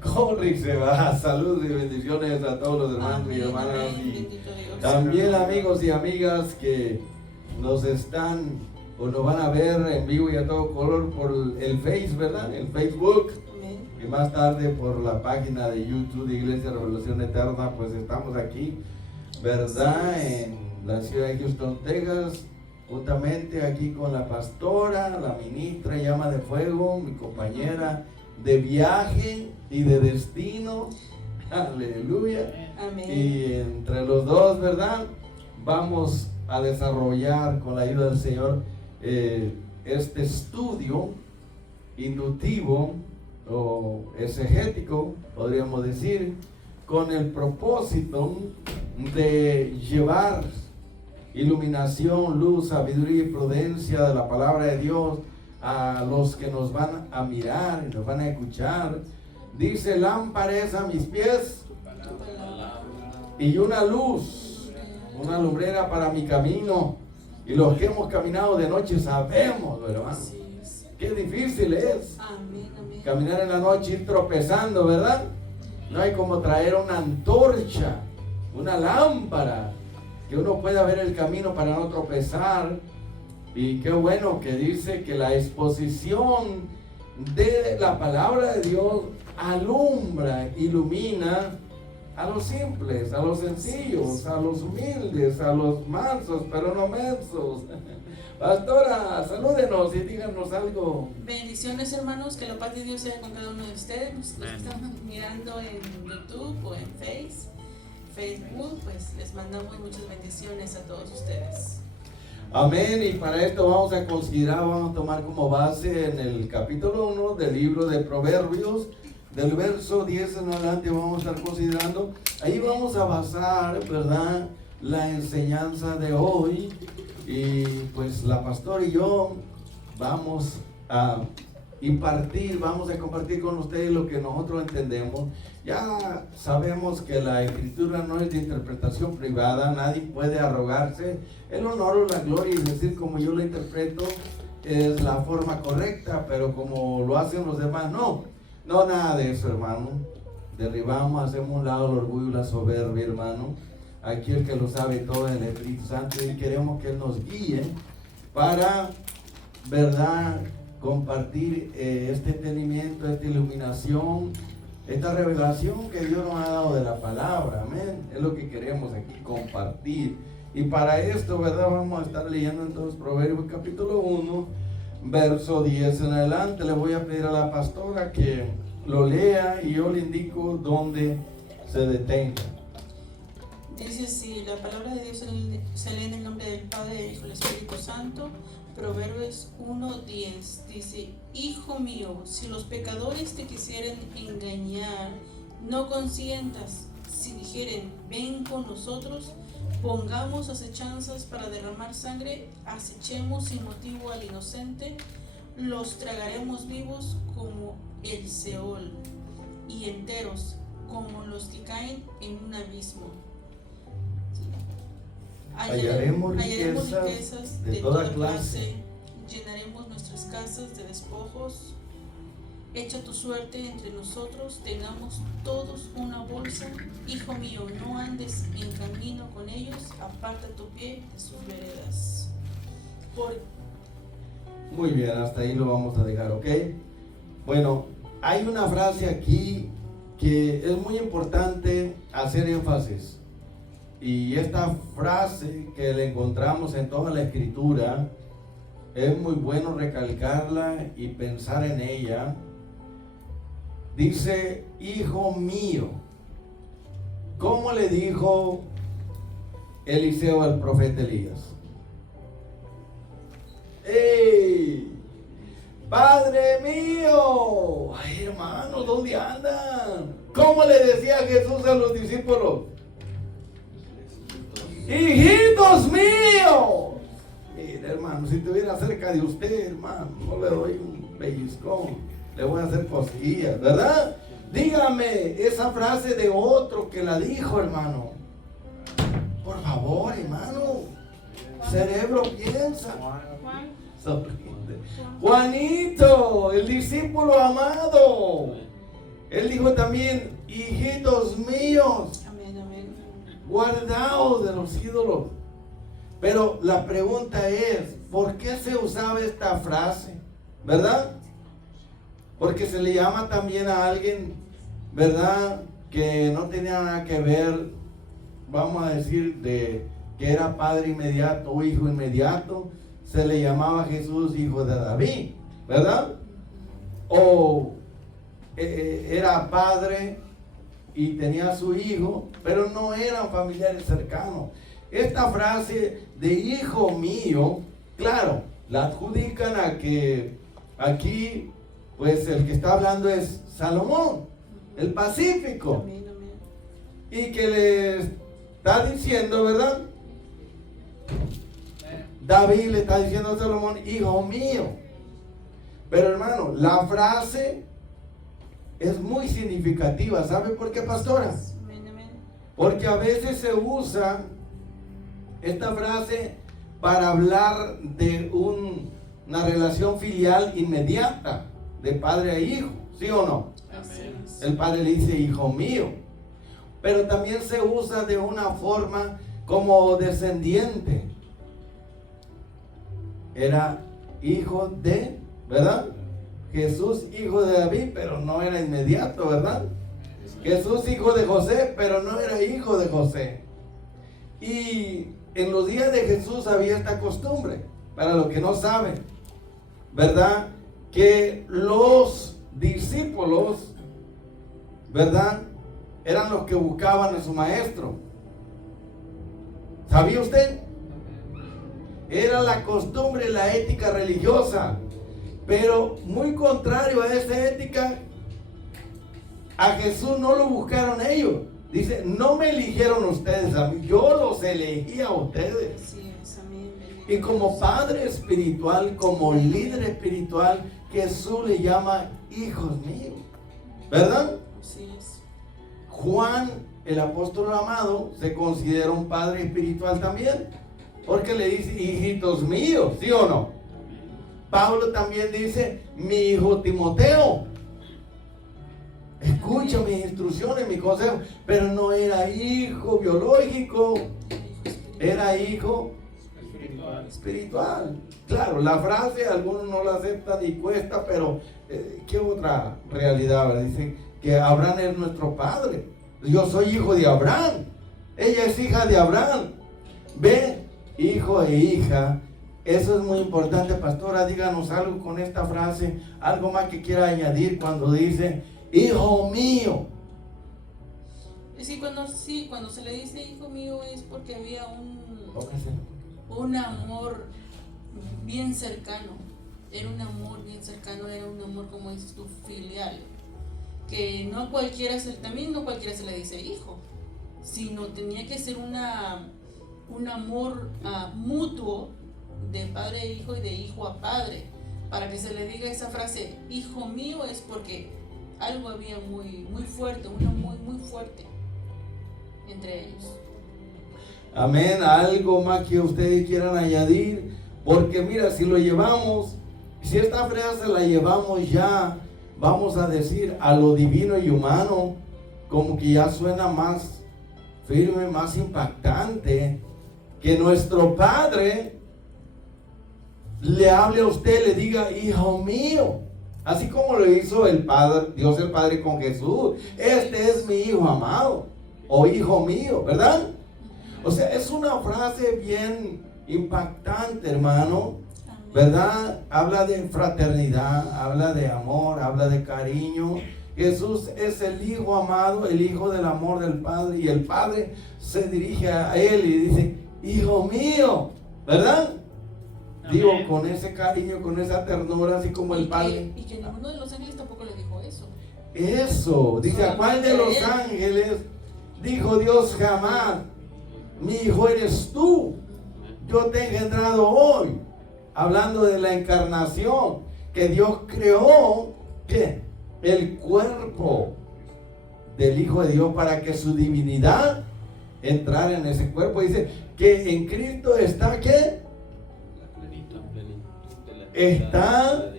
corre y se va. Salud y bendiciones a todos los hermanos y hermanas. Y también amigos y amigas que nos están o nos van a ver en vivo y a todo color por el Face, ¿verdad? El Facebook. Y más tarde por la página de YouTube de Iglesia Revelación Eterna. Pues estamos aquí, ¿verdad? En la ciudad de Houston, Texas, juntamente aquí con la pastora, la ministra Llama de Fuego, mi compañera de viaje y de destino. Aleluya. Amén. Y entre los dos, ¿verdad? Vamos a desarrollar con la ayuda del Señor este estudio inductivo o exegético, podríamos decir, con el propósito de llevar iluminación, luz, sabiduría y prudencia de la palabra de Dios a los que nos van a mirar y nos van a escuchar. Dice: lámpara es a mis pies y una luz, una lumbrera para mi camino. Y los que hemos caminado de noche sabemos, hermano, qué difícil es caminar en la noche, ir tropezando, ¿verdad? No hay como traer una antorcha, una lámpara, que uno pueda ver el camino para no tropezar. Y qué bueno que dice que la exposición de la palabra de Dios alumbra, ilumina a los simples, a los sencillos, a los humildes, a los mansos, pero no mensos. Pastora, salúdenos y díganos algo. Bendiciones, hermanos, que la paz de Dios sea con cada uno de ustedes. Los que están mirando en YouTube o en Facebook, pues les mandamos muchas bendiciones a todos ustedes. Amén. Y para esto vamos a considerar, vamos a tomar como base en el capítulo 1 del libro de Proverbios, del verso 10 en adelante vamos a estar considerando. Ahí vamos a basar, ¿verdad?, la enseñanza de hoy. Y pues la pastora y yo vamos a impartir, vamos a compartir con ustedes lo que nosotros entendemos. Ya sabemos que la escritura no es de interpretación privada, nadie puede arrogarse el honor o la gloria y decir como yo lo interpreto es la forma correcta, pero como lo hacen los demás, no, nada de eso, hermano. Derribamos, hacemos un lado el orgullo y la soberbia, hermano. Aquí el que lo sabe todo es el Espíritu Santo y queremos que Él nos guíe para, ¿verdad?, compartir este entendimiento, esta iluminación, esta revelación que Dios nos ha dado de la palabra. Amén. Es lo que queremos aquí compartir. Y para esto, ¿verdad?, vamos a estar leyendo entonces Proverbios capítulo 1, verso 10 en adelante. Le voy a pedir a la pastora que lo lea y yo le indico dónde se detenga. Dice así, la palabra de Dios se lee en el nombre del Padre, del Hijo y del Espíritu Santo. Proverbios 1:10 dice: Hijo mío, si los pecadores te quisieren engañar, no consientas. Si dijeren, ven con nosotros, pongamos acechanzas para derramar sangre, acechemos sin motivo al inocente, los tragaremos vivos como el Seol, y enteros como los que caen en un abismo. Hallaremos riquezas de toda clase. Llenaremos nuestras casas de despojos. Echa tu suerte entre nosotros, tengamos todos una bolsa. Hijo mío, no andes en camino con ellos, aparta tu pie de sus veredas. Muy bien, hasta ahí lo vamos a dejar, ¿ok? Bueno, hay una frase aquí que es muy importante hacer énfasis. Y esta frase que la encontramos en toda la escritura, es muy bueno recalcarla y pensar en ella. Dice: hijo mío. ¿Cómo le dijo Eliseo al profeta Elías? ¡Ey! ¡Padre mío! ¡Ay, hermano! ¿Dónde andan? ¿Cómo le decía Jesús a los discípulos? ¡Hijitos míos! Mire, hermano, si estuviera cerca de usted, hermano, no le doy un pellizcón, le voy a hacer cosquillas, ¿verdad? Dígame esa frase de otro que la dijo, hermano. Por favor, hermano. Cerebro piensa. Sonríe. Juanito, el discípulo amado. Él dijo también, hijitos míos, Amén, amén. guardaos de los ídolos. Pero la pregunta es, ¿por qué se usaba esta frase? ¿Verdad? Porque se le llama también a alguien, ¿verdad?, que no tenía nada que ver, vamos a decir, de que era padre inmediato o hijo inmediato. Se le llamaba Jesús hijo de David, ¿verdad? O era padre y tenía a su hijo, pero no eran familiares cercanos. Esta frase de hijo mío, claro, la adjudican a que aquí, pues el que está hablando es Salomón, el pacífico, Amén, amén. y que le está diciendo, ¿verdad? David le está diciendo a Salomón, hijo mío. Pero hermano, la frase es muy significativa. ¿Sabe por qué, pastora? Amén, amén. Porque a veces se usa esta frase para hablar de una relación filial inmediata, de padre a hijo, ¿sí o no? Así es. El padre le dice, hijo mío. Pero también se usa de una forma como descendiente. Era hijo de, ¿verdad? Jesús, hijo de David, pero no era inmediato, ¿verdad? Jesús, hijo de José, pero no era hijo de José. Y en los días de Jesús había esta costumbre, para los que no saben, ¿verdad?, que los discípulos, ¿verdad?, eran los que buscaban a su maestro. ¿Sabía usted? Era la costumbre, la ética religiosa, pero muy contrario a esa ética, a Jesús no lo buscaron ellos. Dice, no me eligieron ustedes a mí, yo los elegí a ustedes. Así es, amén. Y como padre espiritual, como líder espiritual, Jesús le llama hijos míos, ¿verdad? Así es. Juan, el apóstol amado, se considera un padre espiritual también, porque le dice, hijitos míos, ¿sí o no? Pablo también dice, mi hijo Timoteo, escucha mis instrucciones, mis consejos, pero no era hijo biológico, era hijo espiritual. Claro, la frase algunos no la aceptan y cuesta, pero ¿qué otra realidad? ¿Verdad? Dicen que Abraham es nuestro padre. Yo soy hijo de Abraham, ella es hija de Abraham. Ve, hijo e hija. Eso es muy importante, pastora. Díganos algo con esta frase, algo más que quiera añadir cuando dice hijo mío. Sí, cuando se le dice hijo mío es porque había Póngase. un amor bien cercano. Era un amor bien cercano, era un amor, como dices tú, filial. Que no cualquiera también no cualquiera se le dice hijo, sino tenía que ser un amor mutuo de padre a hijo y de hijo a padre. Para que se le diga esa frase, hijo mío, es porque algo había muy, muy fuerte, un amor muy fuerte entre ellos. Amén. Algo más que ustedes quieran añadir, porque mira, si lo llevamos, si esta frase la llevamos ya, vamos a decir, a lo divino y humano, como que ya suena más firme, más impactante, que nuestro Padre le hable a usted, le diga, hijo mío, así como lo hizo el Padre, Dios el Padre con Jesús. Este es mi hijo amado, o hijo mío, ¿verdad? O sea, es una frase bien impactante, hermano, ¿verdad? Habla de fraternidad, habla de amor, habla de cariño. Jesús es el hijo amado, el hijo del amor del Padre, y el Padre se dirige a él y dice, hijo mío, ¿verdad? Amén. Digo, con ese cariño, con esa ternura, así como el Padre. Y que ninguno de los ángeles tampoco le dijo eso. Eso, dice, ¿a cuál de los ángeles dijo Dios jamás, mi hijo eres tú, yo te he engendrado hoy? Hablando de la encarnación, que Dios creó, ¿qué? El cuerpo del Hijo de Dios para que su divinidad entrara en ese cuerpo. Dice que en Cristo está, ¿qué? La plenitud, está,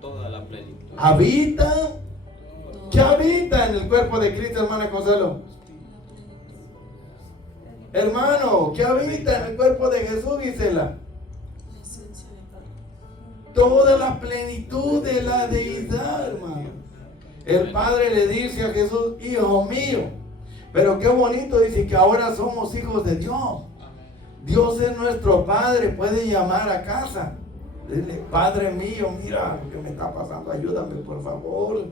toda la plenitud. habita ¿Qué habita en el cuerpo de Cristo, hermana Consuelo? Hermano, ¿qué habita en el cuerpo de Jesús, Gisela? La esencia del Padre. Toda la plenitud de la deidad, hermano. El Padre le dice a Jesús, hijo mío. Pero qué bonito, dice que ahora somos hijos de Dios. Dios es nuestro Padre, puede llamar a casa. Dile, Padre mío, mira lo que me está pasando, ayúdame por favor.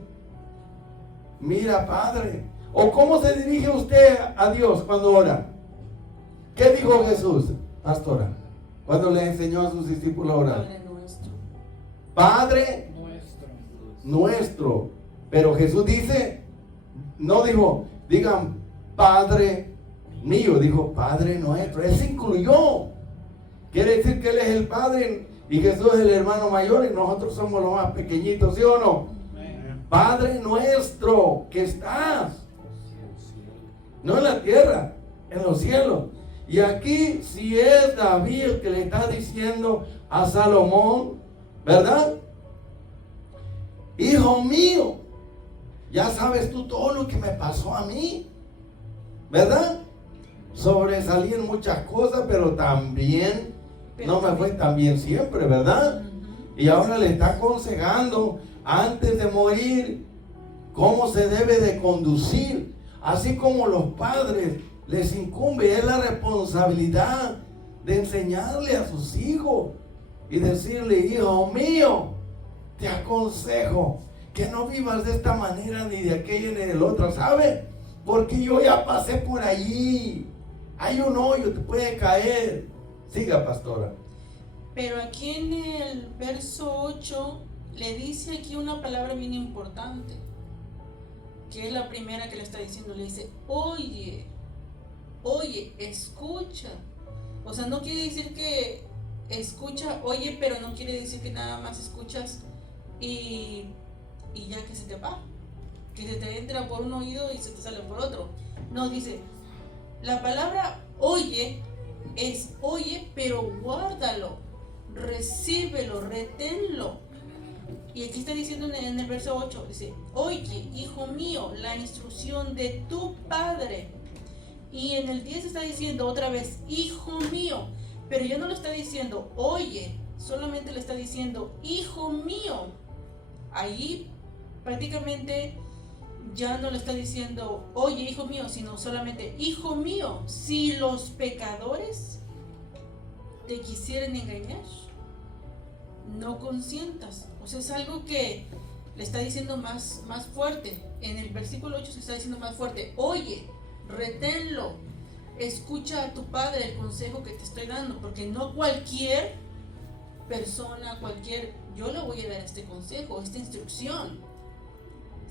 Mira, Padre. ¿O cómo se dirige usted a Dios cuando ora? ¿Qué dijo Jesús, pastora, cuando le enseñó a sus discípulos a orar? Padre nuestro. Padre nuestro. Pero Jesús dice, no dijo, digan Padre mío, dijo Padre nuestro. Él se incluyó. Quiere decir que Él es el Padre y Jesús es el hermano mayor y nosotros somos los más pequeñitos, ¿sí o no? Padre nuestro que estás, no en la tierra, en los cielos. Y aquí si es David el que le está diciendo a Salomón, ¿verdad? Hijo mío, ya sabes tú todo lo que me pasó a mí, ¿verdad? Sobresalí en muchas cosas, pero también no me fue tan bien siempre, ¿verdad? Y ahora le está aconsejando antes de morir cómo se debe de conducir, así como los padres les incumbe, es la responsabilidad de enseñarle a sus hijos y decirle, hijo mío, te aconsejo que no vivas de esta manera ni de aquella ni de la otra, ¿sabe? Porque yo ya pasé por allí, hay un hoyo, te puede caer. Siga, pastora. Pero aquí en el verso 8 le dice aquí una palabra bien importante, que es la primera que le está diciendo. Le dice, oye, escucha. O sea, no quiere decir que escucha, oye, pero no quiere decir que nada más escuchas y ya que se te va, que se te entra por un oído y se te sale por otro. No, dice, la palabra oye es oye, pero guárdalo, recíbelo, reténlo. Y aquí está diciendo en el verso 8, dice, oye, hijo mío, la instrucción de tu padre. Y en el 10 está diciendo otra vez, hijo mío, pero ya no lo está diciendo, oye, solamente le está diciendo, hijo mío. Ahí prácticamente ya no le está diciendo, oye, hijo mío, sino solamente, hijo mío, si los pecadores te quisieren engañar, no consientas. O sea, es algo que le está diciendo más fuerte. En el versículo 8 se está diciendo más fuerte, oye, reténlo, escucha a tu padre el consejo que te estoy dando, porque no cualquier persona, yo le voy a dar este consejo, esta instrucción,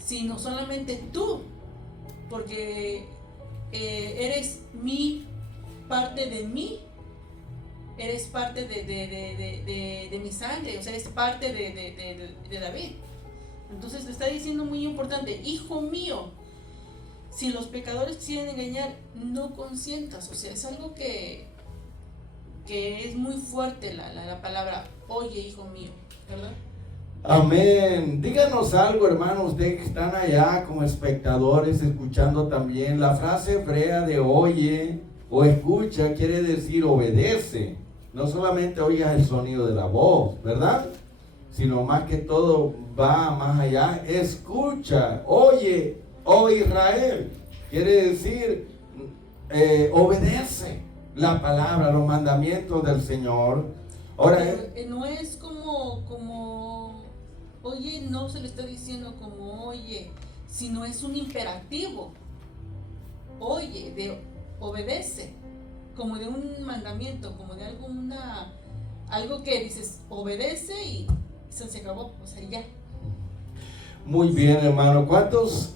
sino solamente tú, porque eres parte de mí, eres parte de mi sangre, o sea, eres parte de David. Entonces le está diciendo muy importante, hijo mío, si los pecadores quieren engañar, no consientas. O sea, es algo que es muy fuerte la palabra, oye, hijo mío, ¿verdad? Amén. Díganos algo, hermano, ustedes que están allá como espectadores, escuchando también. La frase hebrea de oye o escucha quiere decir obedece. No solamente oigas el sonido de la voz, ¿verdad? Sino más que todo va más allá. Escucha, oye, oh Israel. Quiere decir, obedece la palabra, los mandamientos del Señor. Ahora, no es como, oye, no se le está diciendo como oye, sino es un imperativo. Oye, de obedece, como de un mandamiento, como de algo que dices, obedece y se acabó, o sea, ya. Muy bien, hermano. ¿Cuántos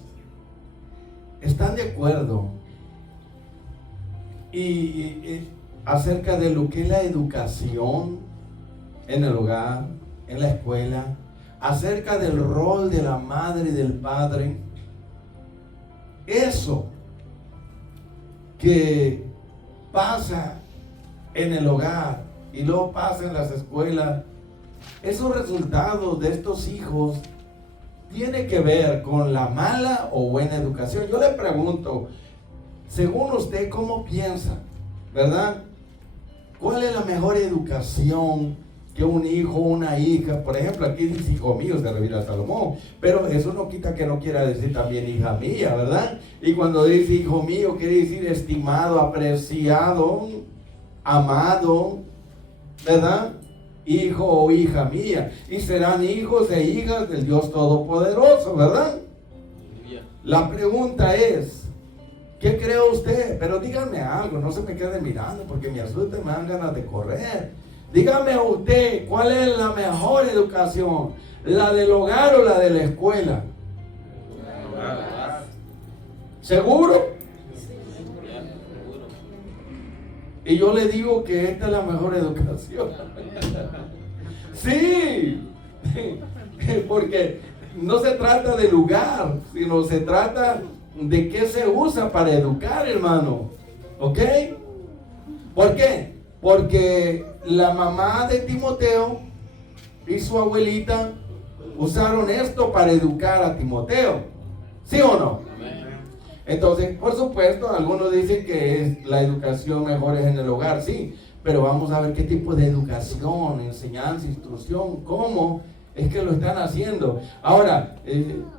están de acuerdo y acerca de lo que es la educación en el hogar, en la escuela, acerca del rol de la madre y del padre? Eso que pasa en el hogar y luego pasa en las escuelas, esos resultados de estos hijos tiene que ver con la mala o buena educación. Yo le pregunto, según usted, ¿cómo piensa? ¿Verdad? ¿Cuál es la mejor educación que un hijo o una hija? Por ejemplo, aquí dice hijo mío, se refiere a Salomón, pero eso no quita que no quiera decir también hija mía, ¿verdad? Y cuando dice hijo mío, quiere decir estimado, apreciado, amado, ¿verdad? Hijo o hija mía. Y serán hijos e hijas del Dios Todopoderoso, ¿verdad? La pregunta es, ¿qué cree usted? Pero dígame algo, no se me quede mirando porque me asusta y me dan ganas de correr. Dígame usted, ¿cuál es la mejor educación? ¿La del hogar o la de la escuela? ¿Seguro? Y yo le digo que esta es la mejor educación. Sí, porque no se trata de lugar, sino se trata de qué se usa para educar, hermano. ¿Ok? ¿Por qué? Porque la mamá de Timoteo y su abuelita usaron esto para educar a Timoteo. ¿Sí o no? Entonces, por supuesto, algunos dicen que la educación mejor es en el hogar, sí, pero vamos a ver qué tipo de educación, enseñanza, instrucción, cómo es que lo están haciendo. Ahora,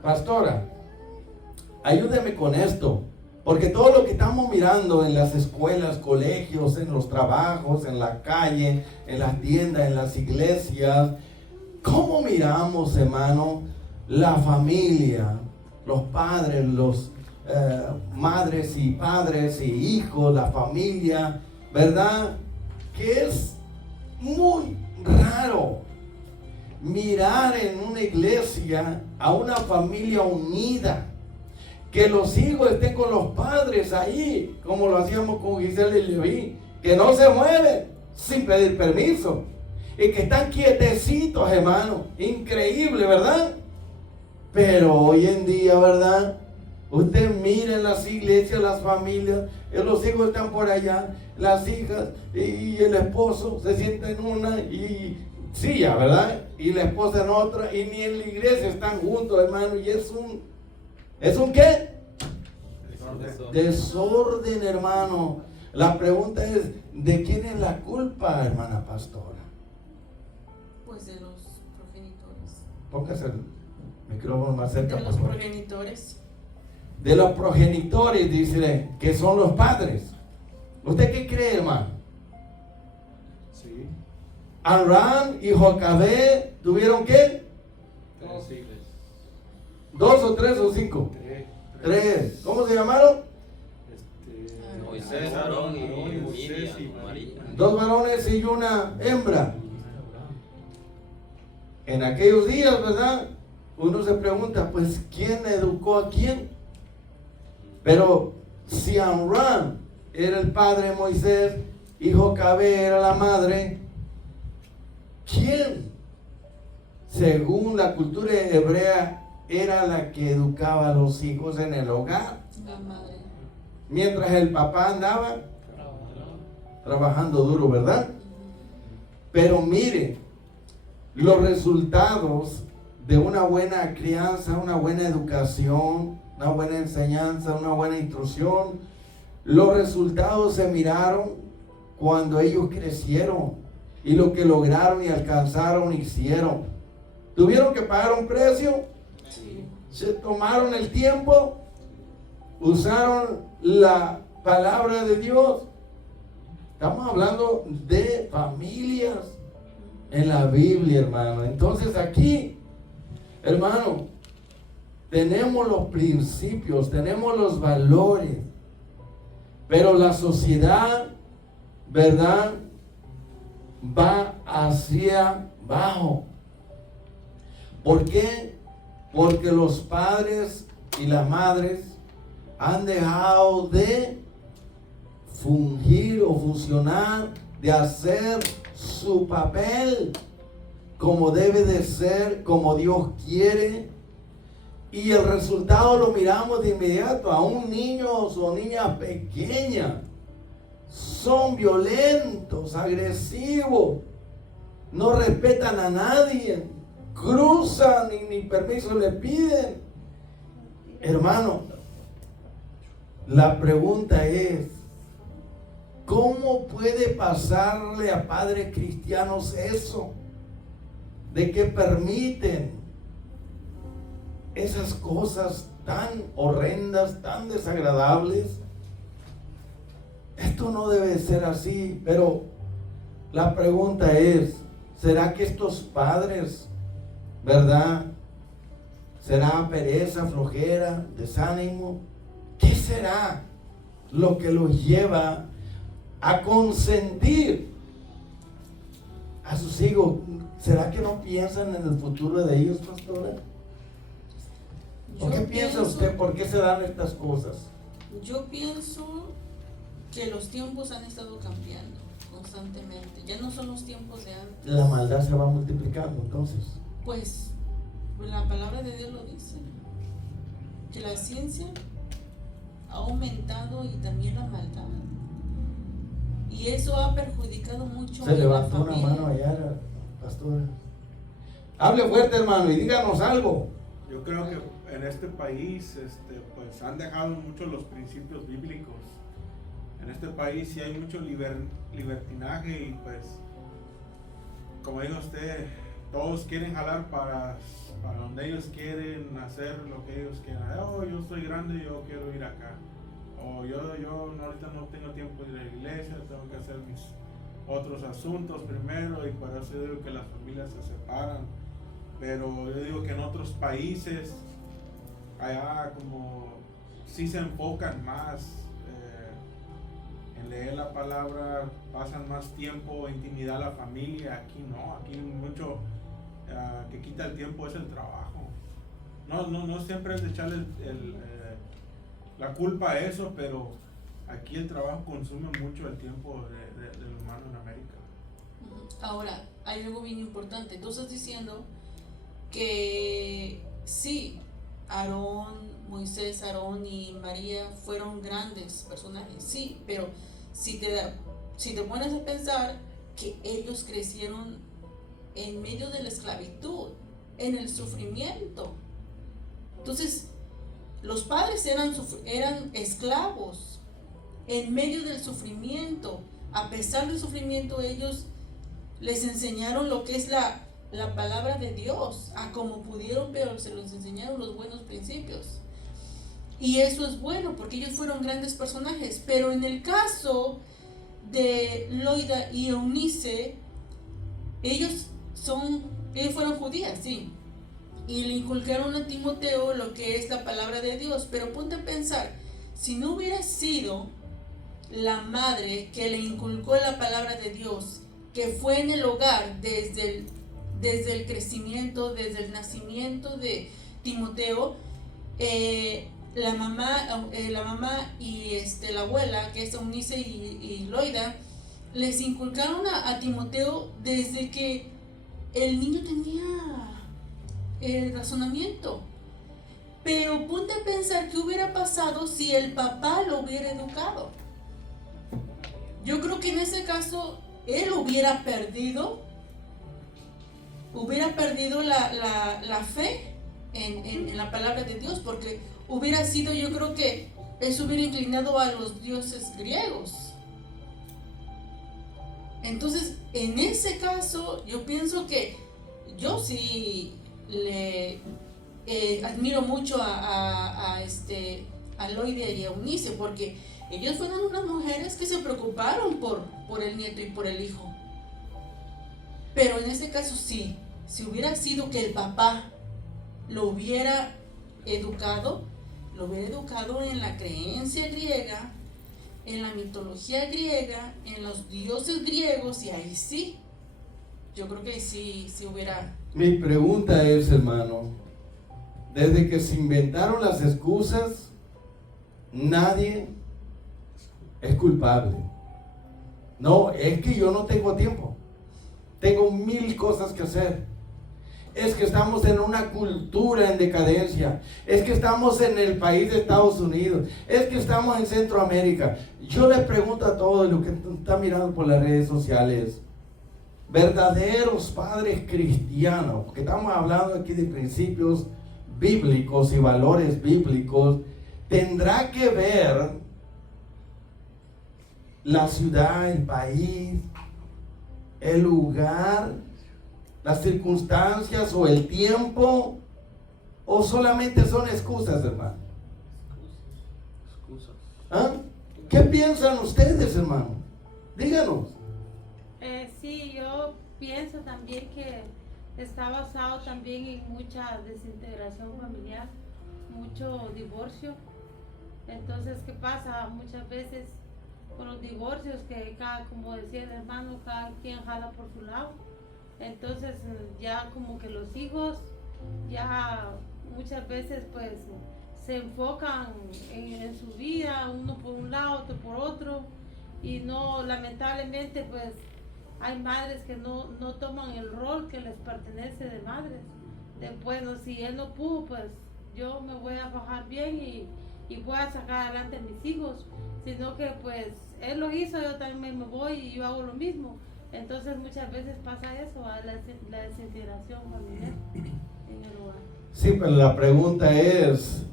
pastora, ayúdeme con esto, porque todo lo que estamos mirando en las escuelas, colegios, en los trabajos, en la calle, en las tiendas, en las iglesias, ¿cómo miramos, hermano, la familia, los padres, los madres y padres y hijos, la familia, ¿verdad? Que es muy raro mirar en una iglesia a una familia unida, que los hijos estén con los padres ahí, como lo hacíamos con Gisela y Leví, que no se mueven sin pedir permiso y que están quietecitos, hermano. Increíble, ¿verdad? Pero hoy en día, ¿verdad? Usted mira en las iglesias, las familias, los hijos están por allá, las hijas y el esposo se sienta en una y silla, ¿verdad? Y la esposa en otra, y ni en la iglesia están juntos, hermano, y ¿es un qué? Desorden, hermano. La pregunta es, ¿de quién es la culpa, hermana pastora? Pues de los progenitores. Póngase el micrófono más cerca, De por los favor. progenitores. De los progenitores, dice, que son los padres. ¿Usted qué cree, hermano? Sí. Amram y Jocabed tuvieron ¿qué? 3 hijos. 2 o 3 o 5. 3. ¿Cómo se llamaron? Moisés, Aarón y Moisés y Miriam, María. 2 varones y una hembra. En aquellos días, ¿verdad? Uno se pregunta, pues, ¿quién educó a quién? Pero si Amram era el padre de Moisés y Jocabed era la madre, ¿quién, según la cultura hebrea, era la que educaba a los hijos en el hogar? La madre. Mientras el papá andaba trabajando duro, ¿verdad? Pero mire, los resultados de una buena crianza, una buena educación, una buena enseñanza, una buena instrucción, los resultados se miraron cuando ellos crecieron y lo que lograron y alcanzaron hicieron. ¿Tuvieron que pagar un precio? Sí. ¿Se tomaron el tiempo? ¿Usaron la palabra de Dios? Estamos hablando de familias en la Biblia, hermano. Entonces aquí, hermano, tenemos los principios, tenemos los valores, pero la sociedad, ¿verdad?, va hacia abajo. ¿Por qué? Porque los padres y las madres han dejado de fungir o funcionar, de hacer su papel como debe de ser, como Dios quiere. Y el resultado lo miramos de inmediato. A un niño o niña pequeña son violentos, agresivos, no respetan a nadie, cruzan y ni permiso le piden. Hermano, la pregunta es, ¿cómo puede pasarle a padres cristianos eso? De que permiten esas cosas tan horrendas, tan desagradables. Esto no debe ser así, pero la pregunta es, ¿será que estos padres, verdad? ¿Será pereza, flojera, desánimo? ¿Qué será lo que los lleva a consentir a sus hijos? ¿Será que no piensan en el futuro de ellos, pastora? ¿Por qué piensa usted? ¿Por qué se dan estas cosas? Yo pienso que los tiempos han estado cambiando constantemente. Ya no son los tiempos de antes. La maldad se va multiplicando, entonces. Pues la palabra de Dios lo dice, que la ciencia ha aumentado y también la maldad. Y eso ha perjudicado mucho Se levantó una mano allá, pastora. Hable fuerte, hermano, y díganos algo. Yo creo que en este país pues han dejado mucho los principios bíblicos. En este país sí hay mucho libertinaje y pues, como dijo usted, todos quieren jalar para donde ellos quieren, hacer lo que ellos quieran. Oh, yo soy grande, yo quiero ir acá. O yo ahorita no tengo tiempo de ir a la iglesia, tengo que hacer mis otros asuntos primero, y por eso digo que las familias se separan. Pero yo digo que en otros países, allá como sí se enfocan más en leer la palabra, pasan más tiempo, intimidad a la familia. Aquí no, aquí mucho que quita el tiempo es el trabajo. No siempre es de echarle la culpa a eso, pero aquí el trabajo consume mucho el tiempo del humano en América. Ahora, hay algo bien importante. Tú estás diciendo que sí, Moisés, Aarón y María fueron grandes personajes, sí, pero si te pones a pensar que ellos crecieron en medio de la esclavitud, en el sufrimiento. Entonces, los padres eran esclavos en medio del sufrimiento. A pesar del sufrimiento, ellos les enseñaron lo que es la palabra de Dios, a como pudieron, pero se les enseñaron los buenos principios. Y eso es bueno, porque ellos fueron grandes personajes. Pero en el caso de Loida y Eunice, ellos fueron judías, sí, y le inculcaron a Timoteo lo que es la palabra de Dios. Pero ponte a pensar, si no hubiera sido la madre que le inculcó la palabra de Dios, que fue en el hogar desde el crecimiento, desde el nacimiento de Timoteo, la mamá y la abuela, que es Eunice y Loida, les inculcaron a Timoteo desde que el niño tenía el razonamiento. Pero ponte a pensar qué hubiera pasado si el papá lo hubiera educado. Yo creo que en ese caso él hubiera perdido la fe en la palabra de Dios, porque hubiera sido, yo creo que él se hubiera inclinado a los dioses griegos. Entonces, en ese caso, yo pienso que yo sí le admiro mucho a Loida y a Eunice, porque ellos fueron unas mujeres que se preocuparon por el nieto y por el hijo. Pero en ese caso sí, si hubiera sido que el papá lo hubiera educado en la creencia griega, en la mitología griega, en los dioses griegos, y ahí sí, yo creo que sí hubiera. Mi pregunta es, hermano, desde que se inventaron las excusas, nadie es culpable. No, es que yo no tengo tiempo, tengo 1000 cosas que hacer. Es que estamos en una cultura en decadencia. Es que estamos en el país de Estados Unidos. Es que estamos en Centroamérica. Yo les pregunto a todos los que están mirando por las redes sociales, verdaderos padres cristianos, porque estamos hablando aquí de principios bíblicos y valores bíblicos, tendrá que ver la ciudad, el país, el lugar, las circunstancias o el tiempo, o solamente son excusas, hermano. Excusas. ¿Ah? ¿Qué piensan ustedes, hermano? Díganos. Sí, yo pienso también que está basado también en mucha desintegración familiar, mucho divorcio. Entonces, ¿qué pasa? Muchas veces con los divorcios, que como decía el hermano, cada quien jala por su lado. Entonces ya como que los hijos ya muchas veces pues se enfocan en su vida, uno por un lado, otro por otro, y no, lamentablemente pues hay madres que no toman el rol que les pertenece de madres. Bueno, si él no pudo, pues yo me voy a bajar bien y voy a sacar adelante a mis hijos, sino que pues él lo hizo, yo también me voy y yo hago lo mismo. Entonces muchas veces pasa eso, la desintegración familiar en el hogar. Sí, pero la pregunta es,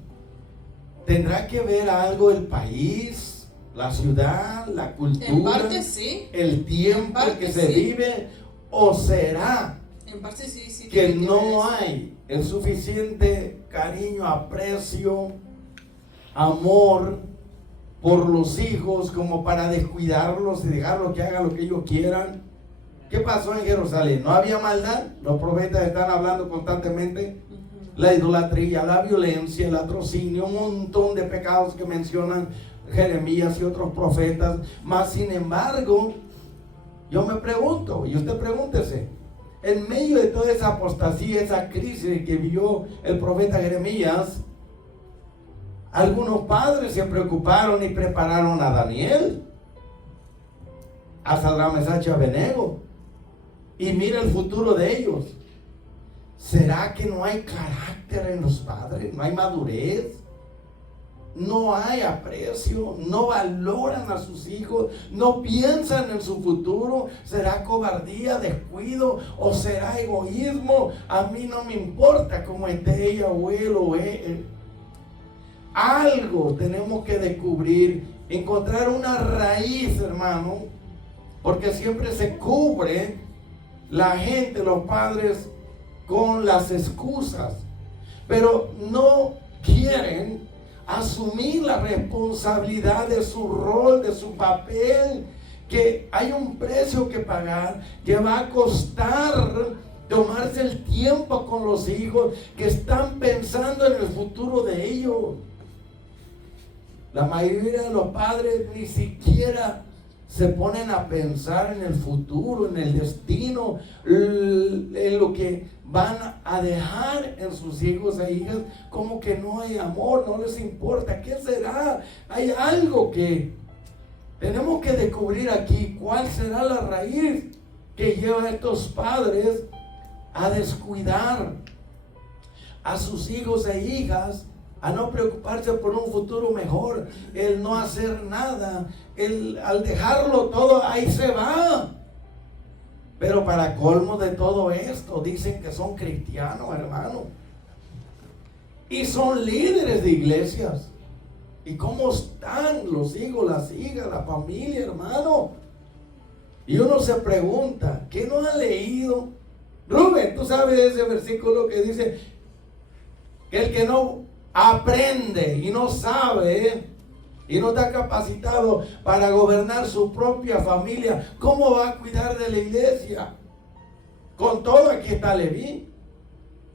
¿tendrá que ver algo el país, la ciudad, la cultura, En parte sí. el tiempo En parte que se sí. vive? ¿O será En parte sí. que tiene ver no eso. hay el suficiente cariño, aprecio, amor por los hijos como para descuidarlos y dejarlos que hagan lo que ellos quieran? ¿Qué pasó en Jerusalén? ¿No había maldad? Los profetas están hablando constantemente. La idolatría, la violencia, el latrocinio, un montón de pecados que mencionan Jeremías y otros profetas. Mas sin embargo, yo me pregunto, y usted pregúntese, en medio de toda esa apostasía, esa crisis que vivió el profeta Jeremías, algunos padres se preocuparon y prepararon a Daniel, a Sadrach, Mesach y Abednego, y mira el futuro de ellos. ¿Será que no hay carácter en los padres? ¿No hay madurez? ¿No hay aprecio? ¿No valoran a sus hijos? ¿No piensan en su futuro? ¿Será cobardía, descuido o será egoísmo? A mí no me importa cómo esté ella o él o él. Algo tenemos que descubrir, encontrar una raíz, hermano, porque siempre se cubre la gente, los padres, con las excusas, pero no quieren asumir la responsabilidad de su rol, de su papel, que hay un precio que pagar, que va a costar tomarse el tiempo con los hijos, que están pensando en el futuro de ellos. La mayoría de los padres ni siquiera se ponen a pensar en el futuro, en el destino, en lo que van a dejar en sus hijos e hijas. Como que no hay amor, no les importa. ¿Qué será? Hay algo que tenemos que descubrir aquí. ¿Cuál será la raíz que lleva a estos padres a descuidar a sus hijos e hijas, a no preocuparse por un futuro mejor, el no hacer nada, al dejarlo todo, ahí se va? Pero para colmo de todo esto, dicen que son cristianos, hermano, y son líderes de iglesias. ¿Y cómo están los hijos, las hijas, la familia, hermano? Y uno se pregunta, ¿qué no han leído? Rubén, tú sabes ese versículo que dice que el que no aprende y no sabe y no está capacitado para gobernar su propia familia, ¿cómo va a cuidar de la iglesia? Con todo, aquí está Leví,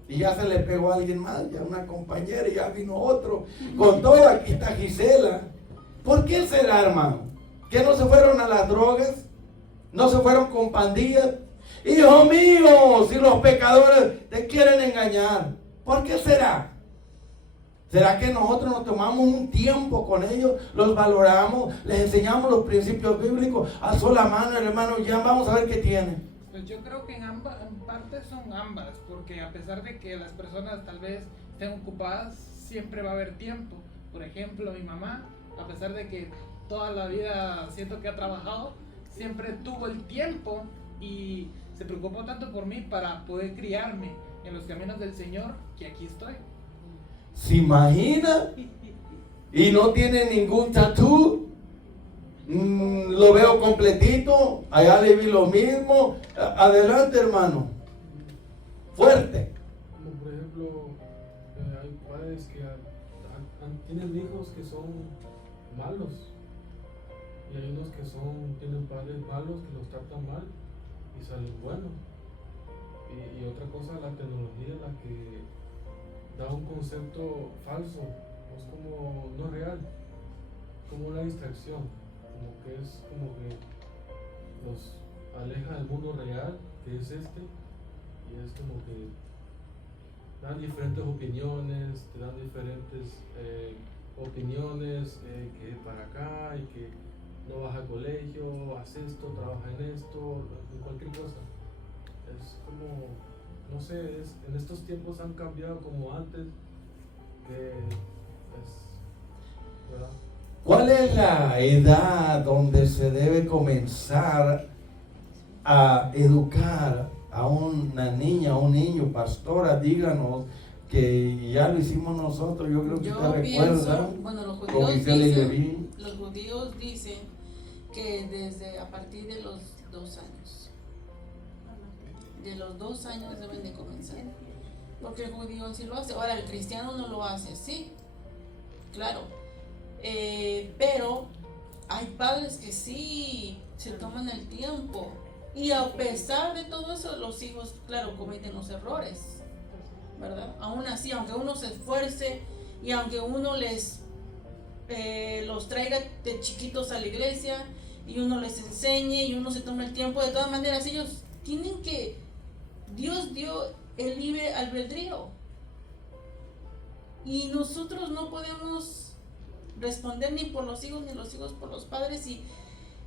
y ya se le pegó a alguien más, ya una compañera, y ya vino otro. Con todo, aquí está Gisela. ¿Por qué será, hermano? ¿Que no se fueron a las drogas? ¿No se fueron con pandillas? Hijo mío, si los pecadores te quieren engañar, ¿por qué será? ¿Será que nosotros nos tomamos un tiempo con ellos, los valoramos, les enseñamos los principios bíblicos? Alzó la mano el hermano Jan, vamos a ver qué tiene. Pues yo creo que en parte son ambas, porque a pesar de que las personas tal vez estén ocupadas, siempre va a haber tiempo. Por ejemplo, mi mamá, a pesar de que toda la vida siento que ha trabajado, siempre tuvo el tiempo y se preocupó tanto por mí para poder criarme en los caminos del Señor, que aquí estoy. ¿Se imagina? Y no tiene ningún tatú. Lo veo completito. Allá le vi lo mismo. Adelante, hermano. Fuerte. Como por ejemplo, hay padres que tienen hijos que son malos, y hay unos que tienen padres malos que los tratan mal y salen buenos. Y otra cosa, la tecnología es la que da un concepto falso, es como no real, como una distracción, como que es como que los aleja del mundo real, que es y es como que dan diferentes opiniones, te dan diferentes opiniones, que para acá y que no vas al colegio, haz esto, trabaja en esto, en cualquier cosa. Es como, no sé, en estos tiempos han cambiado como antes, que ¿verdad? ¿Cuál es la edad donde se debe comenzar a educar a una niña, a un niño? Pastora, díganos, que ya lo hicimos nosotros, yo creo que Yo usted pienso, recuerda. bueno, los con judíos Gisela y dicen, Leví. los judíos dicen que desde a partir de los 2 años, de los 2 años deben de comenzar, porque el judío sí lo hace. Ahora el cristiano no lo hace así, claro, pero hay padres que sí se toman el tiempo, y a pesar de todo eso los hijos, claro, cometen los errores, ¿verdad? Aún así, aunque uno se esfuerce y aunque uno los traiga de chiquitos a la iglesia y uno les enseñe y uno se toma el tiempo, de todas maneras ellos tienen que, Dios dio el libre albedrío y nosotros no podemos responder ni por los hijos ni los hijos por los padres, y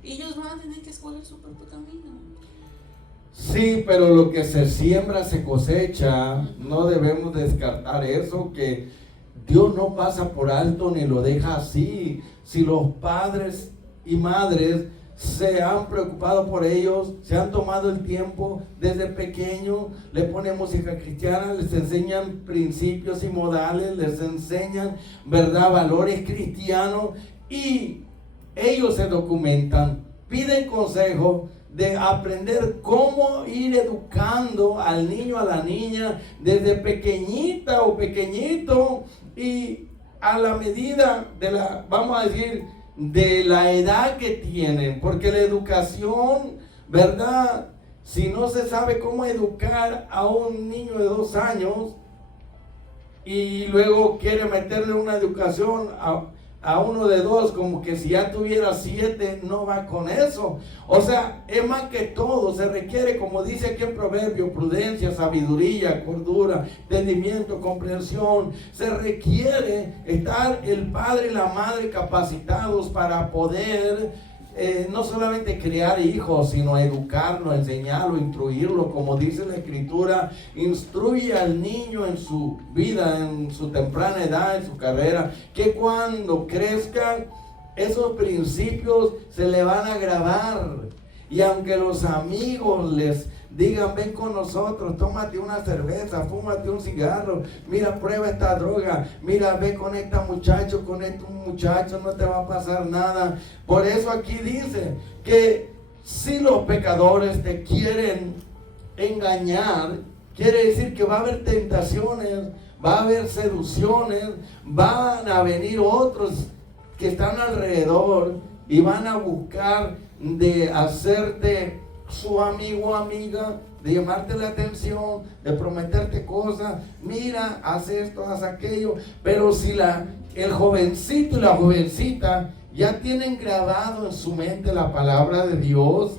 ellos van a tener que escoger su propio camino. Sí, pero lo que se siembra se cosecha. No debemos descartar eso, que Dios no pasa por alto ni lo deja así. Si los padres y madres se han preocupado por ellos, se han tomado el tiempo desde pequeño, le ponen música cristiana, les enseñan principios y modales, les enseñan, ¿verdad?, valores cristianos, y ellos se documentan, piden consejo de aprender cómo ir educando al niño, a la niña, desde pequeñita o pequeñito, y a la medida de la, vamos a decir, de la edad que tienen, porque la educación, ¿verdad? Si no se sabe cómo educar a un niño de 2 años y luego quiere meterle una educación a uno de 2, como que si ya tuviera 7, no va con eso. O sea, es más que todo, se requiere, como dice aquí en Proverbio, prudencia, sabiduría, cordura, entendimiento, comprensión. Se requiere estar el padre y la madre capacitados para poder no solamente criar hijos, sino educarlo, enseñarlo, instruirlo, como dice la Escritura, instruye al niño en su vida, en su temprana edad, en su carrera, que cuando crezca, esos principios se le van a grabar. Y aunque los amigos les digan, ven con nosotros, tómate una cerveza, fúmate un cigarro, mira, prueba esta droga, mira, ve con esta muchacho, con este muchacho, no te va a pasar nada. Por eso aquí dice que si los pecadores te quieren engañar, quiere decir que va a haber tentaciones, va a haber seducciones, van a venir otros que están alrededor y van a buscar de hacerte su amigo o amiga, de llamarte la atención, de prometerte cosas, mira, haz esto, haz aquello. Pero si el jovencito y la jovencita ya tienen grabado en su mente la palabra de Dios,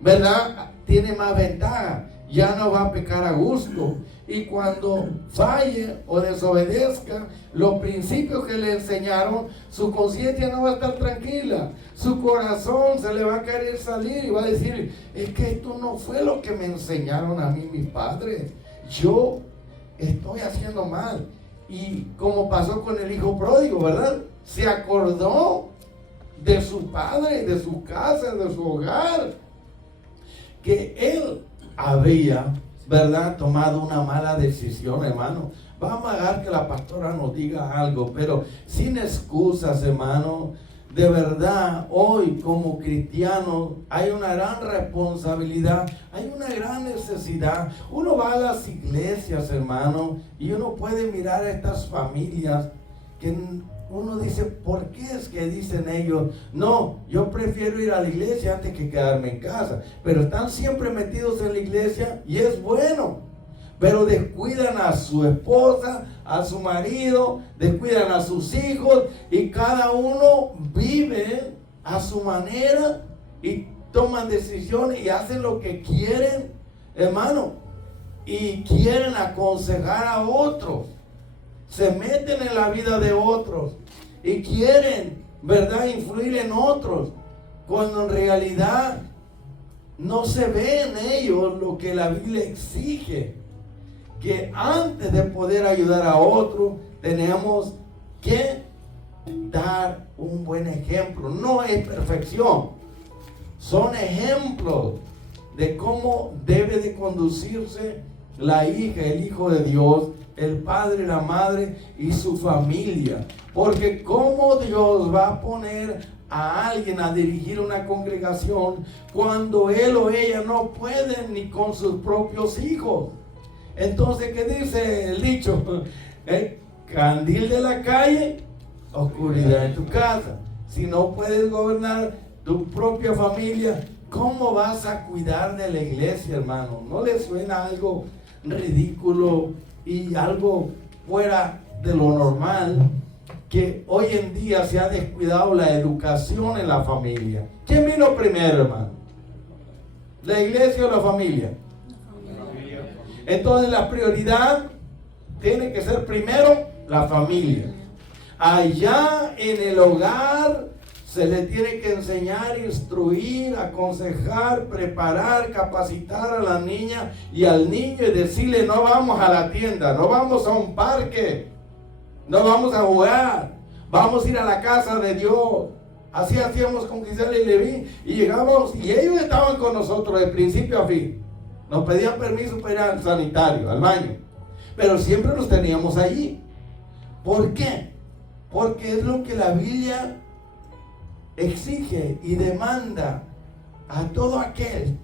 ¿verdad? Tiene más ventaja, ya no va a pecar a gusto. Y cuando falle o desobedezca los principios que le enseñaron, su conciencia no va a estar tranquila, su corazón se le va a querer salir y va a decir, es que esto no fue lo que me enseñaron a mí mis padres, yo estoy haciendo mal. Y como pasó con el hijo pródigo, ¿verdad? Se acordó de su padre, de su casa, de su hogar, que él habría, ¿verdad?, tomado una mala decisión, hermano. Vamos a dejar que la pastora nos diga algo, pero sin excusas, hermano. De verdad, hoy como cristianos hay una gran responsabilidad, hay una gran necesidad. Uno va a las iglesias, hermano, y uno puede mirar a estas familias que uno dice, ¿por qué es que dicen ellos? No, yo prefiero ir a la iglesia antes que quedarme en casa. Pero están siempre metidos en la iglesia y es bueno. Pero descuidan a su esposa, a su marido, descuidan a sus hijos y cada uno vive a su manera y toman decisiones y hacen lo que quieren, hermano, y quieren aconsejar a otros, se meten en la vida de otros y quieren, ¿verdad?, influir en otros, cuando en realidad no se ve en ellos lo que la Biblia exige. Que antes de poder ayudar a otro, tenemos que dar un buen ejemplo. No es perfección, son ejemplos de cómo debe de conducirse la hija, el hijo de Dios, el padre, la madre y su familia. Porque cómo Dios va a poner a alguien a dirigir una congregación cuando él o ella no pueden ni con sus propios hijos. Entonces, ¿qué dice el dicho? Candil de la calle, oscuridad en tu casa. Si no puedes gobernar tu propia familia, ¿cómo vas a cuidar de la iglesia, hermano? ¿No le suena algo ridículo y algo fuera de lo normal? Que hoy en día se ha descuidado la educación en la familia. ¿Quién vino primero, hermano? ¿La iglesia o la familia? Entonces la prioridad tiene que ser primero la familia. Allá en el hogar se le tiene que enseñar, instruir, aconsejar, preparar, capacitar a la niña y al niño y decirle: no vamos a la tienda, no vamos a un parque, no vamos a jugar, vamos a ir a la casa de Dios. Así hacíamos con Gisela y Leví y llegamos y ellos estaban con nosotros de principio a fin. Nos pedían permiso para ir al sanitario, al baño, pero siempre los teníamos allí. ¿Por qué? Porque es lo que la Biblia exige y demanda a todo aquel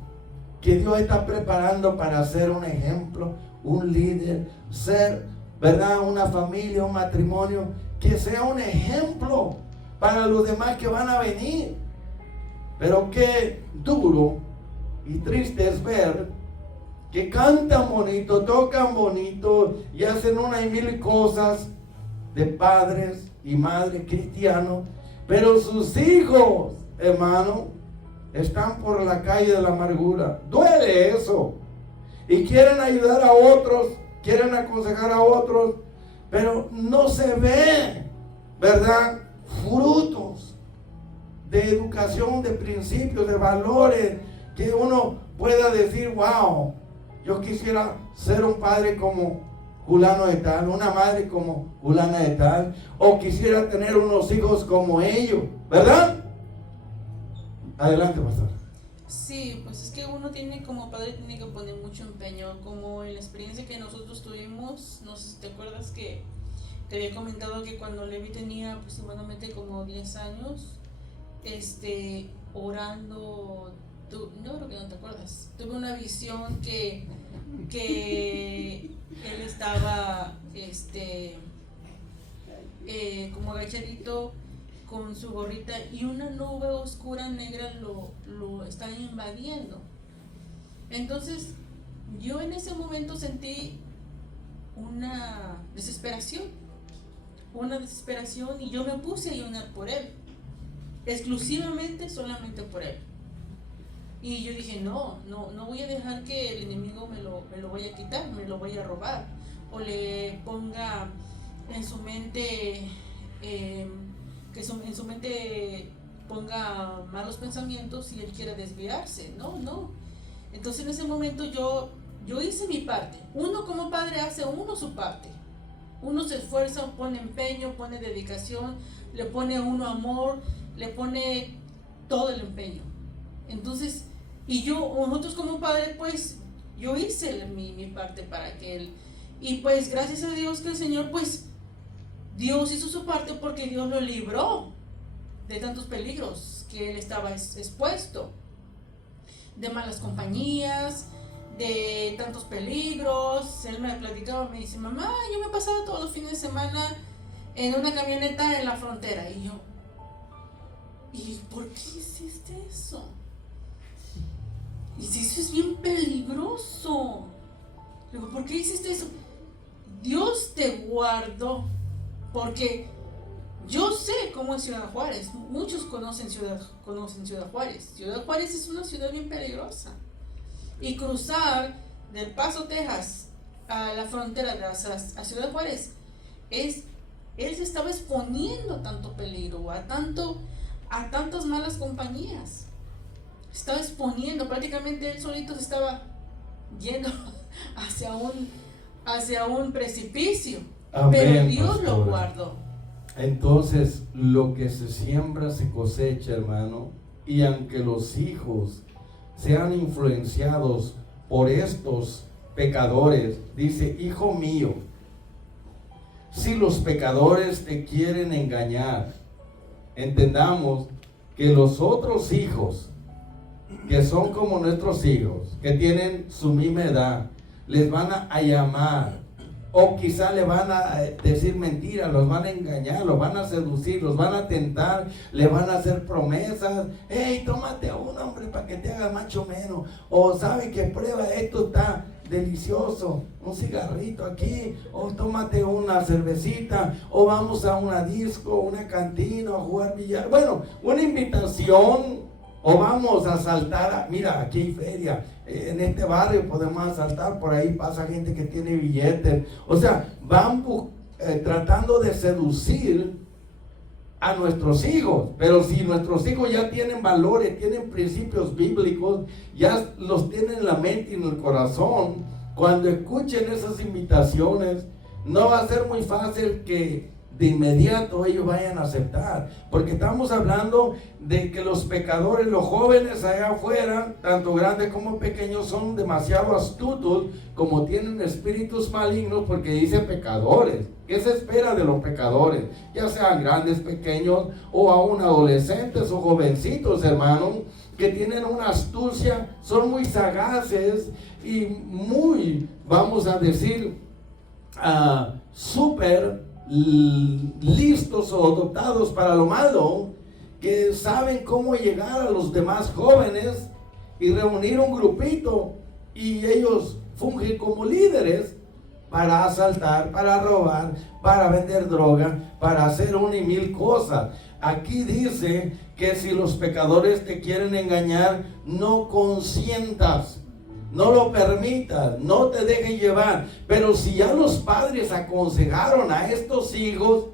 que Dios está preparando para ser un ejemplo, un líder, ser, ¿verdad?, una familia, un matrimonio, que sea un ejemplo para los demás que van a venir. Pero qué duro y triste es ver que cantan bonito, tocan bonito y hacen una y mil cosas de padres y madres cristianos, pero sus hijos, hermano, están por la calle de la amargura. Duele eso. Y quieren ayudar a otros, quieren aconsejar a otros, pero no se ve, ¿verdad?, frutos de educación, de principios, de valores, que uno pueda decir: wow, yo quisiera ser un padre como fulano de tal, una madre como fulana de tal, o quisiera tener unos hijos como ellos, ¿verdad? Adelante, pastor. Sí, pues es que uno tiene como padre tiene que poner mucho empeño, como en la experiencia que nosotros tuvimos. No sé si te acuerdas que te había comentado que cuando Levi tenía aproximadamente como 10 años, orando, no creo que no te acuerdas, tuve una visión que él estaba como agachadito con su gorrita y una nube oscura negra lo está invadiendo. Entonces yo en ese momento sentí una desesperación y yo me puse a orar por él, exclusivamente, solamente por él. Y yo dije: no voy a dejar que el enemigo me lo vaya a quitar, me lo vaya a robar, o le ponga en su mente, en su mente ponga malos pensamientos y él quiera desviarse. No. Entonces en ese momento yo hice mi parte. Uno como padre hace su parte. Uno se esfuerza, pone empeño, pone dedicación, le pone a uno amor, le pone todo el empeño. Entonces, nosotros como padres, pues yo hice mi parte para que él, y pues gracias a Dios que el Señor, pues Dios hizo su parte porque Dios lo libró de tantos peligros que él estaba expuesto, de malas compañías, de tantos peligros. Él me platicaba, me dice, mamá, yo me pasaba todos los fines de semana en una camioneta en la frontera. Y yo, ¿y por qué hiciste eso? Y si eso es bien peligroso. Digo, ¿por qué hiciste eso? Dios te guardó, porque yo sé cómo es Ciudad Juárez. Muchos conocen Ciudad Juárez. Ciudad Juárez es una ciudad bien peligrosa. Y cruzar del Paso, Texas, a la frontera a Ciudad Juárez, él se estaba exponiendo a tanto peligro, a tantas malas compañías. Estaba exponiendo, prácticamente él solito se estaba yendo hacia un precipicio. Amén, pero Dios pastora. lo guardó. Entonces, lo que se siembra se cosecha, hermano. Y aunque los hijos sean influenciados por estos pecadores, dice, hijo mío, si los pecadores te quieren engañar, entendamos que los otros hijos, que son como nuestros hijos, que tienen su misma edad, les van a llamar, o quizá le van a decir mentiras, los van a engañar, los van a seducir, los van a tentar, le van a hacer promesas. Hey, tómate a un hombre para que te haga macho menos. O sabe que prueba, esto está delicioso, un cigarrito aquí, o tómate una cervecita, o vamos a una disco, una cantina, a jugar billar. Bueno, una invitación, o vamos a asaltar, mira, aquí hay feria, en este barrio podemos asaltar, por ahí pasa gente que tiene billetes. O sea, van tratando de seducir a nuestros hijos. Pero si nuestros hijos ya tienen valores, tienen principios bíblicos, ya los tienen en la mente y en el corazón, cuando escuchen esas invitaciones, no va a ser muy fácil que de inmediato ellos vayan a aceptar, porque estamos hablando de que los pecadores, los jóvenes allá afuera, tanto grandes como pequeños, son demasiado astutos, como tienen espíritus malignos, porque dice pecadores. ¿Qué se espera de los pecadores? Ya sean grandes, pequeños, o aún adolescentes o jovencitos, hermanos, que tienen una astucia, son muy sagaces y muy, vamos a decir, súper listos o dotados para lo malo, que saben cómo llegar a los demás jóvenes y reunir un grupito, y ellos fungen como líderes para asaltar, para robar, para vender droga, para hacer una y mil cosas. Aquí dice que si los pecadores te quieren engañar, no consientas, no lo permitas, no te dejen llevar. Pero si ya los padres aconsejaron a estos hijos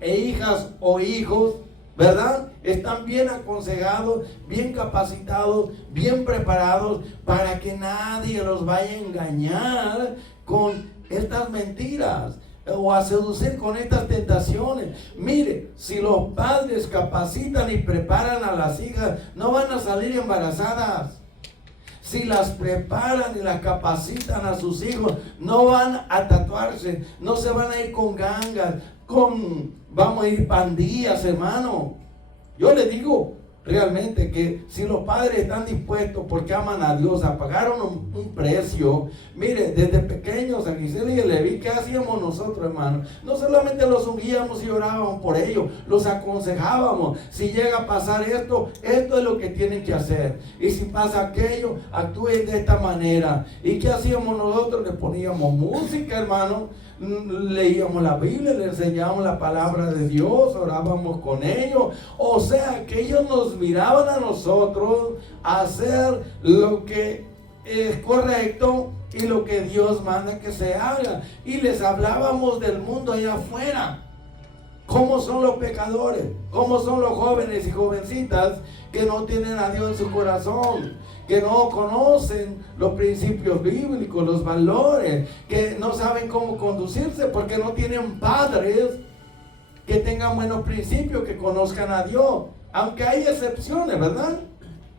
e hijas o hijos, ¿verdad? Están bien aconsejados, bien capacitados, bien preparados para que nadie los vaya a engañar con estas mentiras o a seducir con estas tentaciones. Mire, si los padres capacitan y preparan a las hijas, no van a salir embarazadas. Si las preparan y las capacitan a sus hijos, no van a tatuarse, no se van a ir con gangas, vamos a ir pandillas, hermano. Yo le digo realmente que si los padres están dispuestos, porque aman a Dios, a pagar un precio. Mire, desde pequeños, a Gisela y a Leví, ¿qué hacíamos nosotros, hermano? No solamente los ungíamos y orábamos por ellos, los aconsejábamos. Si llega a pasar esto es lo que tienen que hacer. Y si pasa aquello, actúen de esta manera. ¿Y qué hacíamos nosotros? Le poníamos música, hermano. Leíamos la Biblia, le enseñábamos la palabra de Dios, orábamos con ellos. O sea, que ellos nos miraban a nosotros hacer lo que es correcto y lo que Dios manda que se haga. Y les hablábamos del mundo allá afuera. ¿Cómo son los pecadores? ¿Cómo son los jóvenes y jovencitas que no tienen a Dios en su corazón? Que no conocen los principios bíblicos, los valores, que no saben cómo conducirse porque no tienen padres que tengan buenos principios, que conozcan a Dios. Aunque hay excepciones, ¿verdad?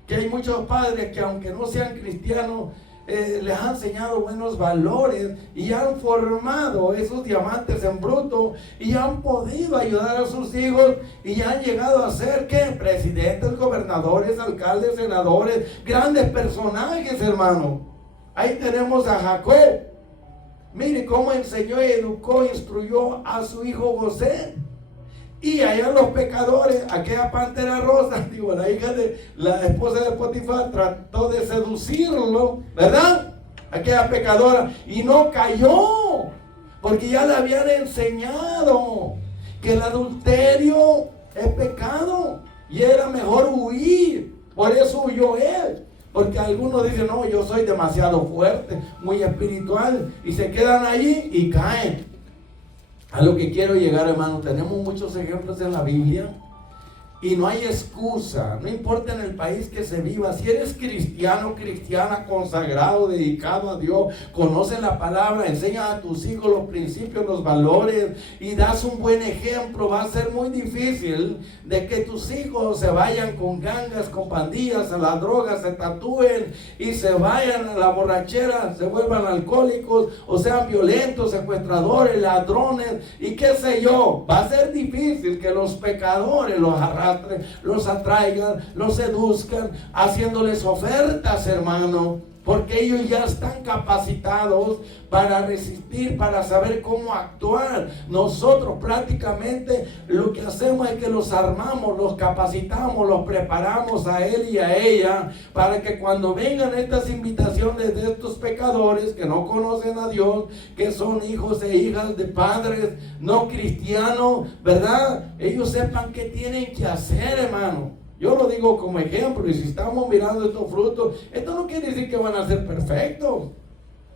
Que hay muchos padres que aunque no sean cristianos, les ha enseñado buenos valores y han formado esos diamantes en bruto y han podido ayudar a sus hijos y han llegado a ser, ¿qué? Presidentes, gobernadores, alcaldes, senadores, grandes personajes, hermano. Ahí tenemos a Jacob. Mire cómo enseñó, educó, instruyó a su hijo José. Y allá los pecadores, aquella pantera rosa, digo, la hija de la esposa de Potifar, trató de seducirlo, ¿verdad? Aquella pecadora, y no cayó, porque ya le habían enseñado que el adulterio es pecado y era mejor huir. Por eso huyó él. Porque algunos dicen, no, yo soy demasiado fuerte, muy espiritual, y se quedan allí y caen. A lo que quiero llegar, hermano, tenemos muchos ejemplos en la Biblia y no hay excusa, no importa en el país que se viva. Si eres cristiano, cristiana, consagrado, dedicado a Dios, conoce la palabra, enseña a tus hijos los principios, los valores y das un buen ejemplo, va a ser muy difícil de que tus hijos se vayan con gangas, con pandillas, a las drogas, se tatúen y se vayan a la borrachera, se vuelvan alcohólicos o sean violentos, secuestradores, ladrones y qué sé yo. Va a ser difícil que los pecadores los arrastren, los atraigan, los seduzcan, haciéndoles ofertas, hermano, porque ellos ya están capacitados para resistir, para saber cómo actuar. Nosotros prácticamente lo que hacemos es que los armamos, los capacitamos, los preparamos a él y a ella, para que cuando vengan estas invitaciones de estos pecadores que no conocen a Dios, que son hijos e hijas de padres no cristianos, ¿verdad? Ellos sepan qué tienen que hacer, hermano. Yo lo digo como ejemplo, y si estamos mirando estos frutos, esto no quiere decir que van a ser perfectos.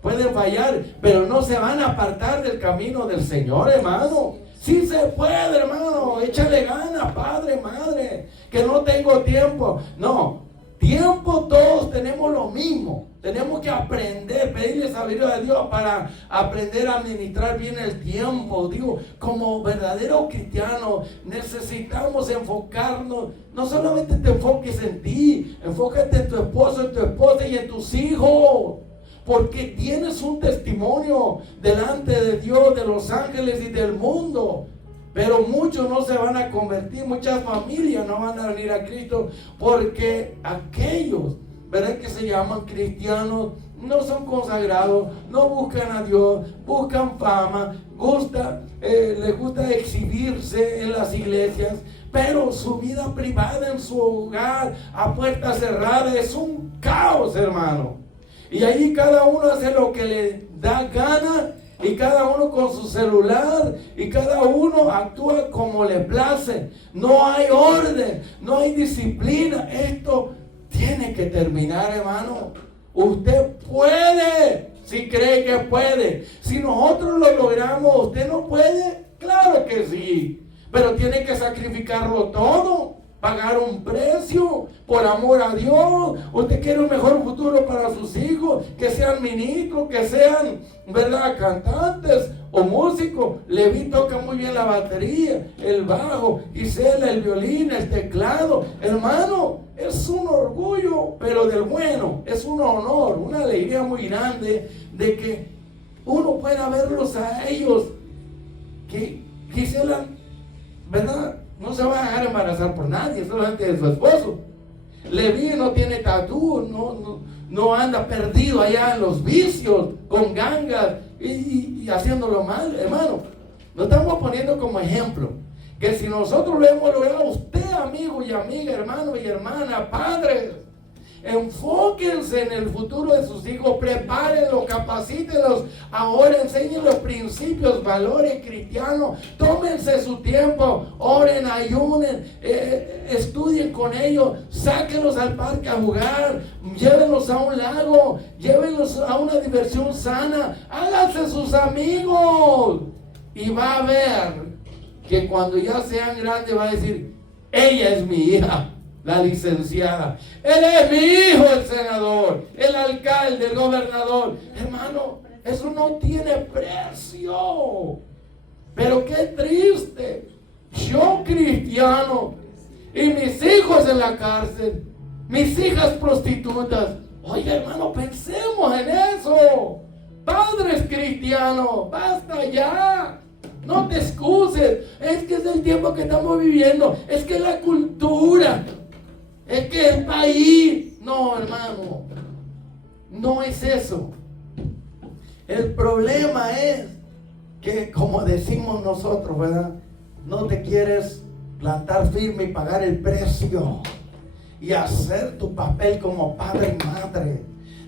Pueden fallar, pero no se van a apartar del camino del Señor, hermano. Sí se puede, hermano. Échale ganas, padre, madre, que no tengo tiempo. No, tiempo todos tenemos lo mismo. Tenemos que aprender, pedirle sabiduría a Dios para aprender a administrar bien el tiempo. Digo, como verdadero cristiano necesitamos enfocarnos. No solamente te enfoques en ti, enfócate en tu esposo, en tu esposa y en tus hijos. Porque tienes un testimonio delante de Dios, de los ángeles y del mundo. Pero muchos no se van a convertir, muchas familias no van a venir a Cristo porque aquellos, ¿verdad?, que se llaman cristianos, no son consagrados, no buscan a Dios, buscan fama, les gusta exhibirse en las iglesias, pero su vida privada en su hogar, a puerta cerrada, es un caos, hermano. Y ahí cada uno hace lo que le da gana, y cada uno con su celular, y cada uno actúa como le place. No hay orden, no hay disciplina. Esto tiene que terminar, hermano. Usted puede, si cree que puede. Si nosotros lo logramos, ¿usted no puede? Claro que sí. Pero tiene que sacrificarlo todo, pagar un precio por amor a Dios. Usted quiere un mejor futuro para sus hijos, que sean ministros, que sean, ¿verdad?, cantantes o músicos. Leví toca muy bien la batería, el bajo, Gisela el violín, el teclado. Hermano, es un orgullo, pero del bueno, es un honor, una alegría muy grande de que uno pueda verlos a ellos, que Gisela, ¿verdad?, no se va a dejar embarazar por nadie, solamente de su esposo. Leví no tiene tatú, no anda perdido allá en los vicios, con gangas y haciéndolo mal, hermano. Nos estamos poniendo como ejemplo que si nosotros lo hemos logrado, usted, amigo y amiga, hermano y hermana, padres, enfóquense en el futuro de sus hijos, prepárenlos, capacítenlos, ahora enseñen los principios, valores cristianos, tómense su tiempo, oren, ayunen, estudien con ellos, sáquenlos al parque a jugar, llévenlos a un lago, llévenlos a una diversión sana, háganse sus amigos, y va a ver que cuando ya sean grandes va a decir, ella es mi hija, la licenciada, él es mi hijo, el senador, el alcalde, el gobernador. Hermano, eso no tiene precio. Pero qué triste, yo cristiano y mis hijos en la cárcel, mis hijas prostitutas, Oiga, hermano, pensemos en eso. Padres cristianos, basta ya. No te excuses. Es que es el tiempo que estamos viviendo. Es que es la cultura. Es que el país. No, hermano. No es eso. El problema es que, como decimos nosotros, ¿verdad? No te quieres plantar firme y pagar el precio y hacer tu papel como padre y madre.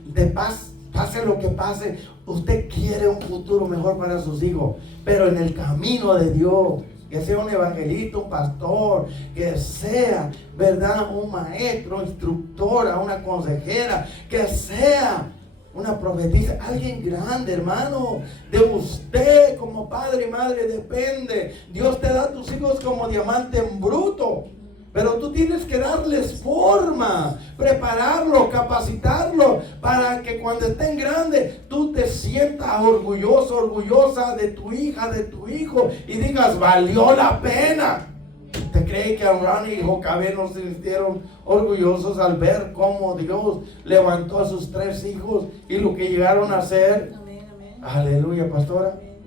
De paz, pase lo que pase, usted quiere un futuro mejor para sus hijos, pero en el camino de Dios. Que sea un evangelista, un pastor, que sea, ¿verdad?, un maestro, instructora, una consejera, que sea una profetisa, alguien grande, hermano. De usted como padre y madre depende. Dios te da a tus hijos como diamante en bruto, pero tú tienes que darles forma, prepararlo, capacitarlo, para que cuando estén grandes tú te sientas orgulloso, orgullosa de tu hija, de tu hijo, y digas, valió la pena. ¿Te cree que Abraham y Jocabed no se sintieron orgullosos al ver cómo Dios levantó a sus 3 hijos y lo que llegaron a hacer? Amén, amén. Aleluya, pastora. Amén.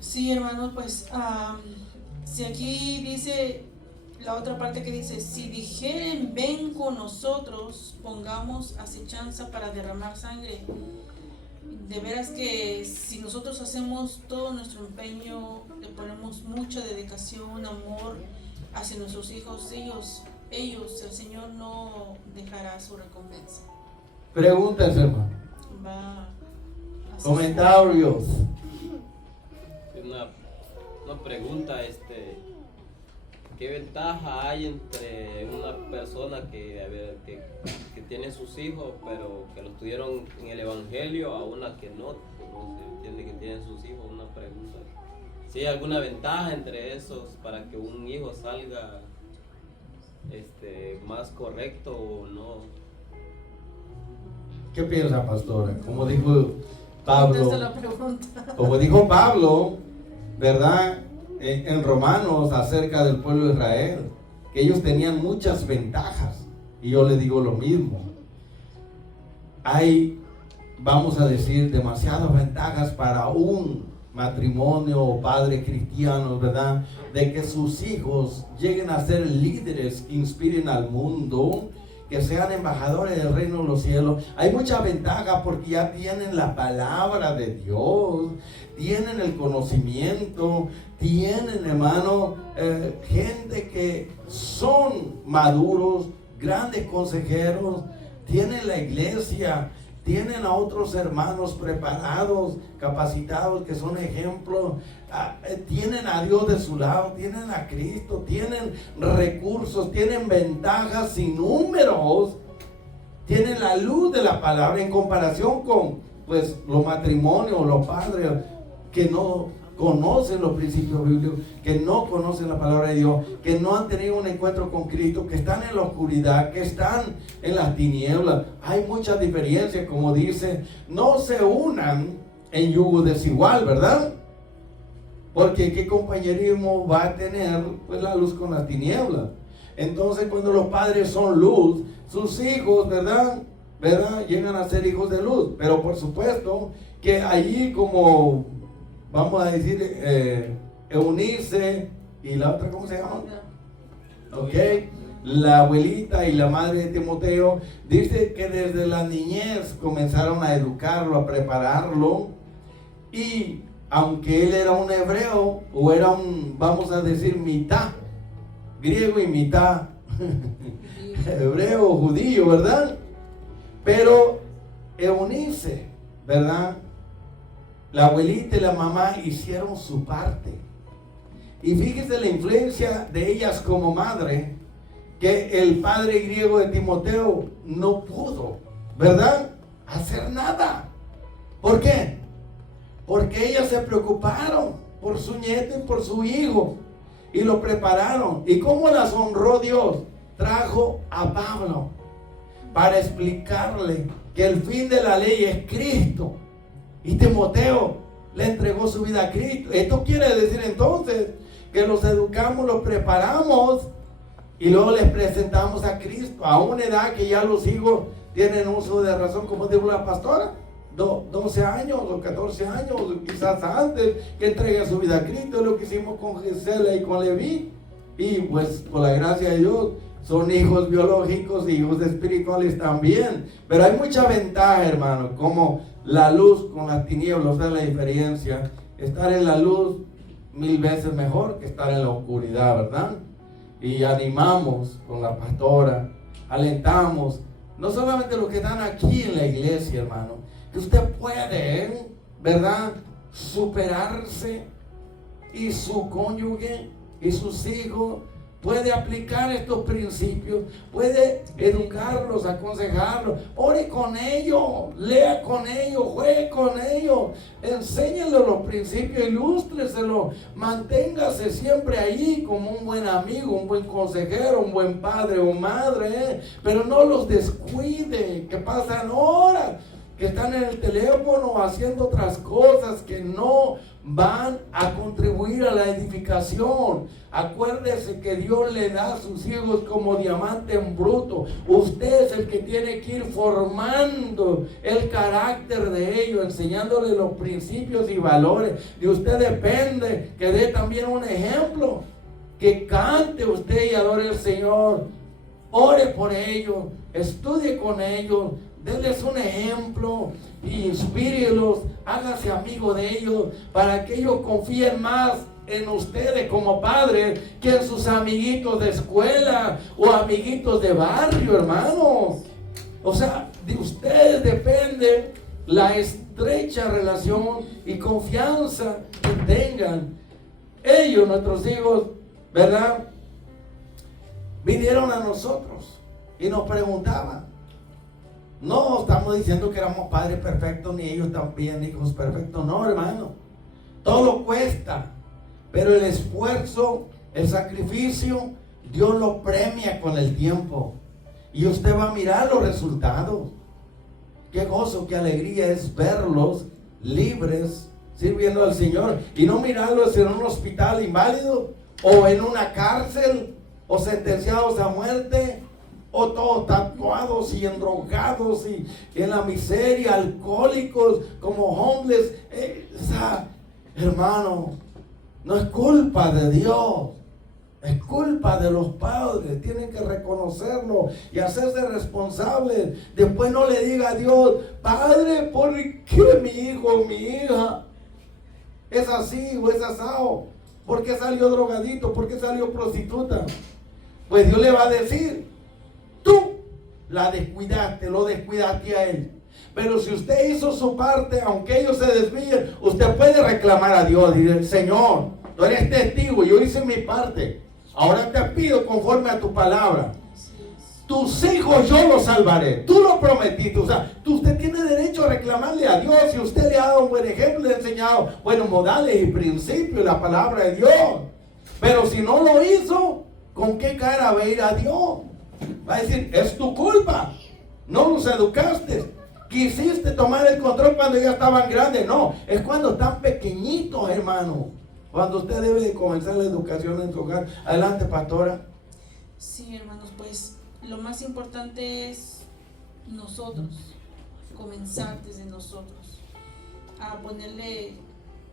Sí, hermano, pues si aquí dice la otra parte que dice, si dijeren ven con nosotros, pongamos acechanza para derramar sangre. De veras que si nosotros hacemos todo nuestro empeño, le ponemos mucha dedicación, amor hacia nuestros hijos, ellos, el Señor no dejará su recompensa. Preguntas, hermano. Va a hacer Comentarios. Una pregunta, ¿qué ventaja hay entre una persona que tiene sus hijos, pero que los tuvieron en el evangelio, a una que no se entiende que tienen sus hijos? Una pregunta. ¿Si hay alguna ventaja entre esos para que un hijo salga más correcto o no? ¿Qué piensa, pastora? Como dijo Pablo, Contesta la pregunta. como dijo Pablo, ¿verdad?, en Romanos acerca del pueblo de Israel, que ellos tenían muchas ventajas, y yo le digo lo mismo. Hay, vamos a decir, demasiadas ventajas para un matrimonio o padre cristiano, ¿verdad?, de que sus hijos lleguen a ser líderes que inspiren al mundo, que sean embajadores del reino de los cielos. Hay mucha ventaja porque ya tienen la palabra de Dios, tienen el conocimiento, tienen, hermano, gente que son maduros, grandes consejeros, tienen la iglesia, tienen a otros hermanos preparados, capacitados, que son ejemplos, tienen a Dios de su lado, tienen a Cristo, tienen recursos, tienen ventajas sin números, tienen la luz de la palabra en comparación con, pues, los matrimonios, los padres que no conocen los principios bíblicos, que no conocen la palabra de Dios, que no han tenido un encuentro con Cristo, que están en la oscuridad, que están en las tinieblas. Hay muchas diferencias, como dice, no se unan en yugo desigual, ¿verdad? Porque ¿qué compañerismo va a tener, pues, la luz con las tinieblas? Entonces, cuando los padres son luz, sus hijos, ¿verdad? Llegan a ser hijos de luz. Pero por supuesto que allí, como vamos a decir, Eunice y la otra, ¿cómo se llama? Ok, la abuelita y la madre de Timoteo, dice que desde la niñez comenzaron a educarlo, a prepararlo, y aunque él era un hebreo, o era un, vamos a decir, mitad griego y mitad hebreo o judío, ¿verdad? Pero Eunice, ¿verdad?, la abuelita y la mamá hicieron su parte. Y fíjese la influencia de ellas como madre, que el padre griego de Timoteo no pudo, ¿verdad?, hacer nada. ¿Por qué? Porque ellas se preocuparon por su nieto y por su hijo, y lo prepararon. ¿Y cómo las honró Dios? Trajo a Pablo para explicarle que el fin de la ley es Cristo. Y Timoteo le entregó su vida a Cristo. Esto quiere decir entonces que los educamos, los preparamos y luego les presentamos a Cristo a una edad que ya los hijos tienen uso de razón, como dijo la pastora, 12 años o 14 años, quizás antes que entregue su vida a Cristo. Es lo que hicimos con Gisela y con Leví. Y pues por la gracia de Dios son hijos biológicos y hijos espirituales también. Pero hay mucha ventaja, hermano, como la luz con las tinieblas. Es la diferencia. Estar en la luz 1000 veces mejor que estar en la oscuridad, ¿verdad? Y animamos con la pastora, alentamos, no solamente los que están aquí en la iglesia, hermano, que usted puede, ¿verdad?, superarse, y su cónyuge y sus hijos puede aplicar estos principios, puede educarlos, aconsejarlos, ore con ellos, lea con ellos, juegue con ellos, enséñenle los principios, ilústreselo, manténgase siempre ahí como un buen amigo, un buen consejero, un buen padre o madre, pero no los descuide, que pasan horas, que están en el teléfono haciendo otras cosas que no van a contribuir a la edificación. Acuérdese que Dios le da a sus hijos como diamante en bruto. Usted es el que tiene que ir formando el carácter de ellos, enseñándole los principios y valores. De usted depende que dé también un ejemplo, que cante usted y adore al Señor. Ore por ellos, estudie con ellos, denles un ejemplo, inspírelos, hágase amigo de ellos, para que ellos confíen más en ustedes como padres que en sus amiguitos de escuela o amiguitos de barrio, hermanos. O sea, de ustedes depende la estrecha relación y confianza que tengan. Ellos, nuestros hijos, ¿verdad?, vinieron a nosotros y nos preguntaban. No estamos diciendo que éramos padres perfectos, ni ellos también hijos perfectos. No, hermano. Todo cuesta. Pero el esfuerzo, el sacrificio, Dios lo premia con el tiempo. Y usted va a mirar los resultados. Qué gozo, qué alegría es verlos libres, sirviendo al Señor. Y no mirarlos en un hospital inválido, o en una cárcel, o sentenciados a muerte, o todos tatuados y endrogados y en la miseria, alcohólicos, como homeless. Hermano, no es culpa de Dios, es culpa de los padres. Tienen que reconocerlo y hacerse responsables. Después no le diga a Dios: Padre, ¿por qué mi hijo o mi hija es así o es asado? ¿Por qué salió drogadito? ¿Por qué salió prostituta? Pues Dios le va a decir: tú la descuidaste, lo descuidaste a él. Pero si usted hizo su parte, aunque ellos se desvíen, usted puede reclamar a Dios y decir: Señor, tú eres testigo, yo hice mi parte. Ahora te pido conforme a tu palabra. Tus hijos yo los salvaré. Tú lo prometiste. O sea, usted tiene derecho a reclamarle a Dios. Si usted le ha dado un buen ejemplo, le ha enseñado buenos modales y principios, la palabra de Dios. Pero si no lo hizo, ¿con qué cara va a ir a Dios? Va a decir: es tu culpa, no los educaste, quisiste tomar el control cuando ya estaban grandes. No, es cuando están pequeñitos, hermano, cuando usted debe de comenzar la educación en su hogar. Adelante, pastora. Sí, hermanos, pues lo más importante es nosotros, comenzar desde nosotros, a ponerle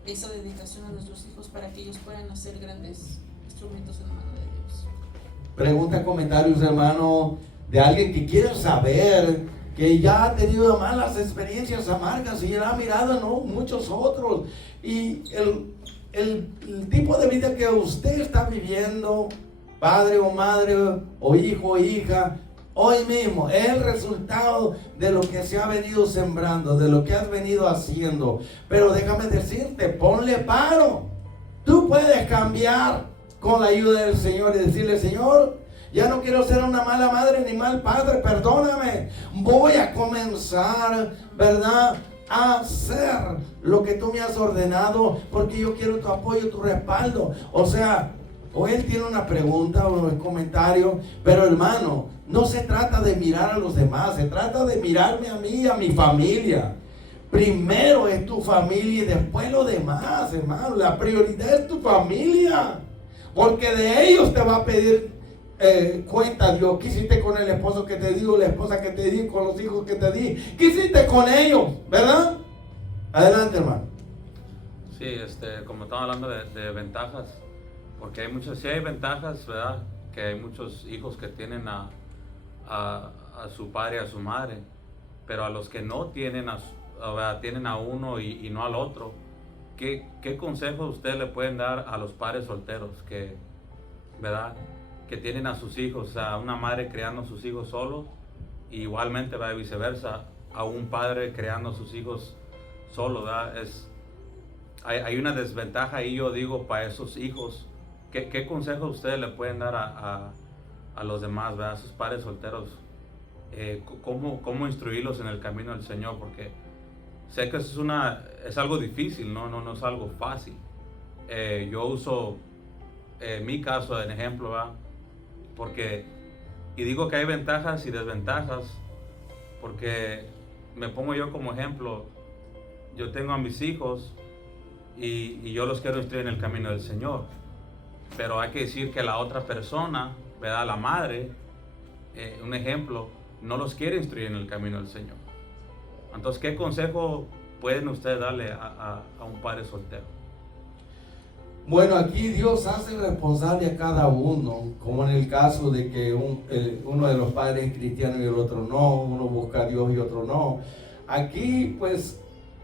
esa dedicación a nuestros hijos para que ellos puedan hacer grandes instrumentos en la mano de Dios. Pregunta, comentarios, hermano, de alguien que quiere saber, que ya ha tenido malas experiencias amargas y ya ha mirado, ¿no?, muchos otros. Y el tipo de vida que usted está viviendo, padre o madre o hijo o hija, hoy mismo es el resultado de lo que se ha venido sembrando, de lo que has venido haciendo. Pero déjame decirte, ponle paro. Tú puedes cambiar con la ayuda del Señor y decirle: Señor, ya no quiero ser una mala madre ni mal padre, perdóname. Voy a comenzar, ¿verdad?, a hacer lo que tú me has ordenado, porque yo quiero tu apoyo, tu respaldo. O sea, o él tiene una pregunta o un comentario, pero hermano, no se trata de mirar a los demás, se trata de mirarme a mí y a mi familia. Primero es tu familia y después lo demás, hermano. La prioridad es tu familia, porque de ellos te va a pedir cuenta Dios? ¿Qué hiciste con el esposo que te di, o la esposa que te di, con los hijos que te di? ¿Qué hiciste con ellos? ¿Verdad? Adelante, hermano. Sí, como estamos hablando de ventajas, porque sí hay ventajas, ¿verdad? Que hay muchos hijos que tienen a su padre y a su madre, pero a los que no tienen, tienen a uno y no al otro, ¿qué consejos ustedes le pueden dar a los padres solteros ¿verdad? Que tienen a sus hijos, a una madre criando a sus hijos solos, y igualmente va viceversa, a un padre criando a sus hijos solo, ¿verdad? Hay una desventaja ahí, yo digo, para esos hijos. ¿Qué consejos ustedes le pueden dar a los demás, ¿verdad? A sus padres solteros? ¿Cómo instruirlos en el camino del Señor? Porque sé que es algo difícil, no es algo fácil. Yo uso mi caso de ejemplo, ¿verdad? Y digo que hay ventajas y desventajas, porque me pongo yo como ejemplo. Yo tengo a mis hijos y yo los quiero instruir en el camino del Señor, pero hay que decir que la otra persona, ¿verdad? La madre, un ejemplo, no los quiere instruir en el camino del Señor. Entonces, ¿qué consejo pueden ustedes darle a un padre soltero? Bueno, aquí Dios hace responsable a cada uno, como en el caso de que uno de los padres es cristiano y el otro no, uno busca a Dios y otro no. Aquí pues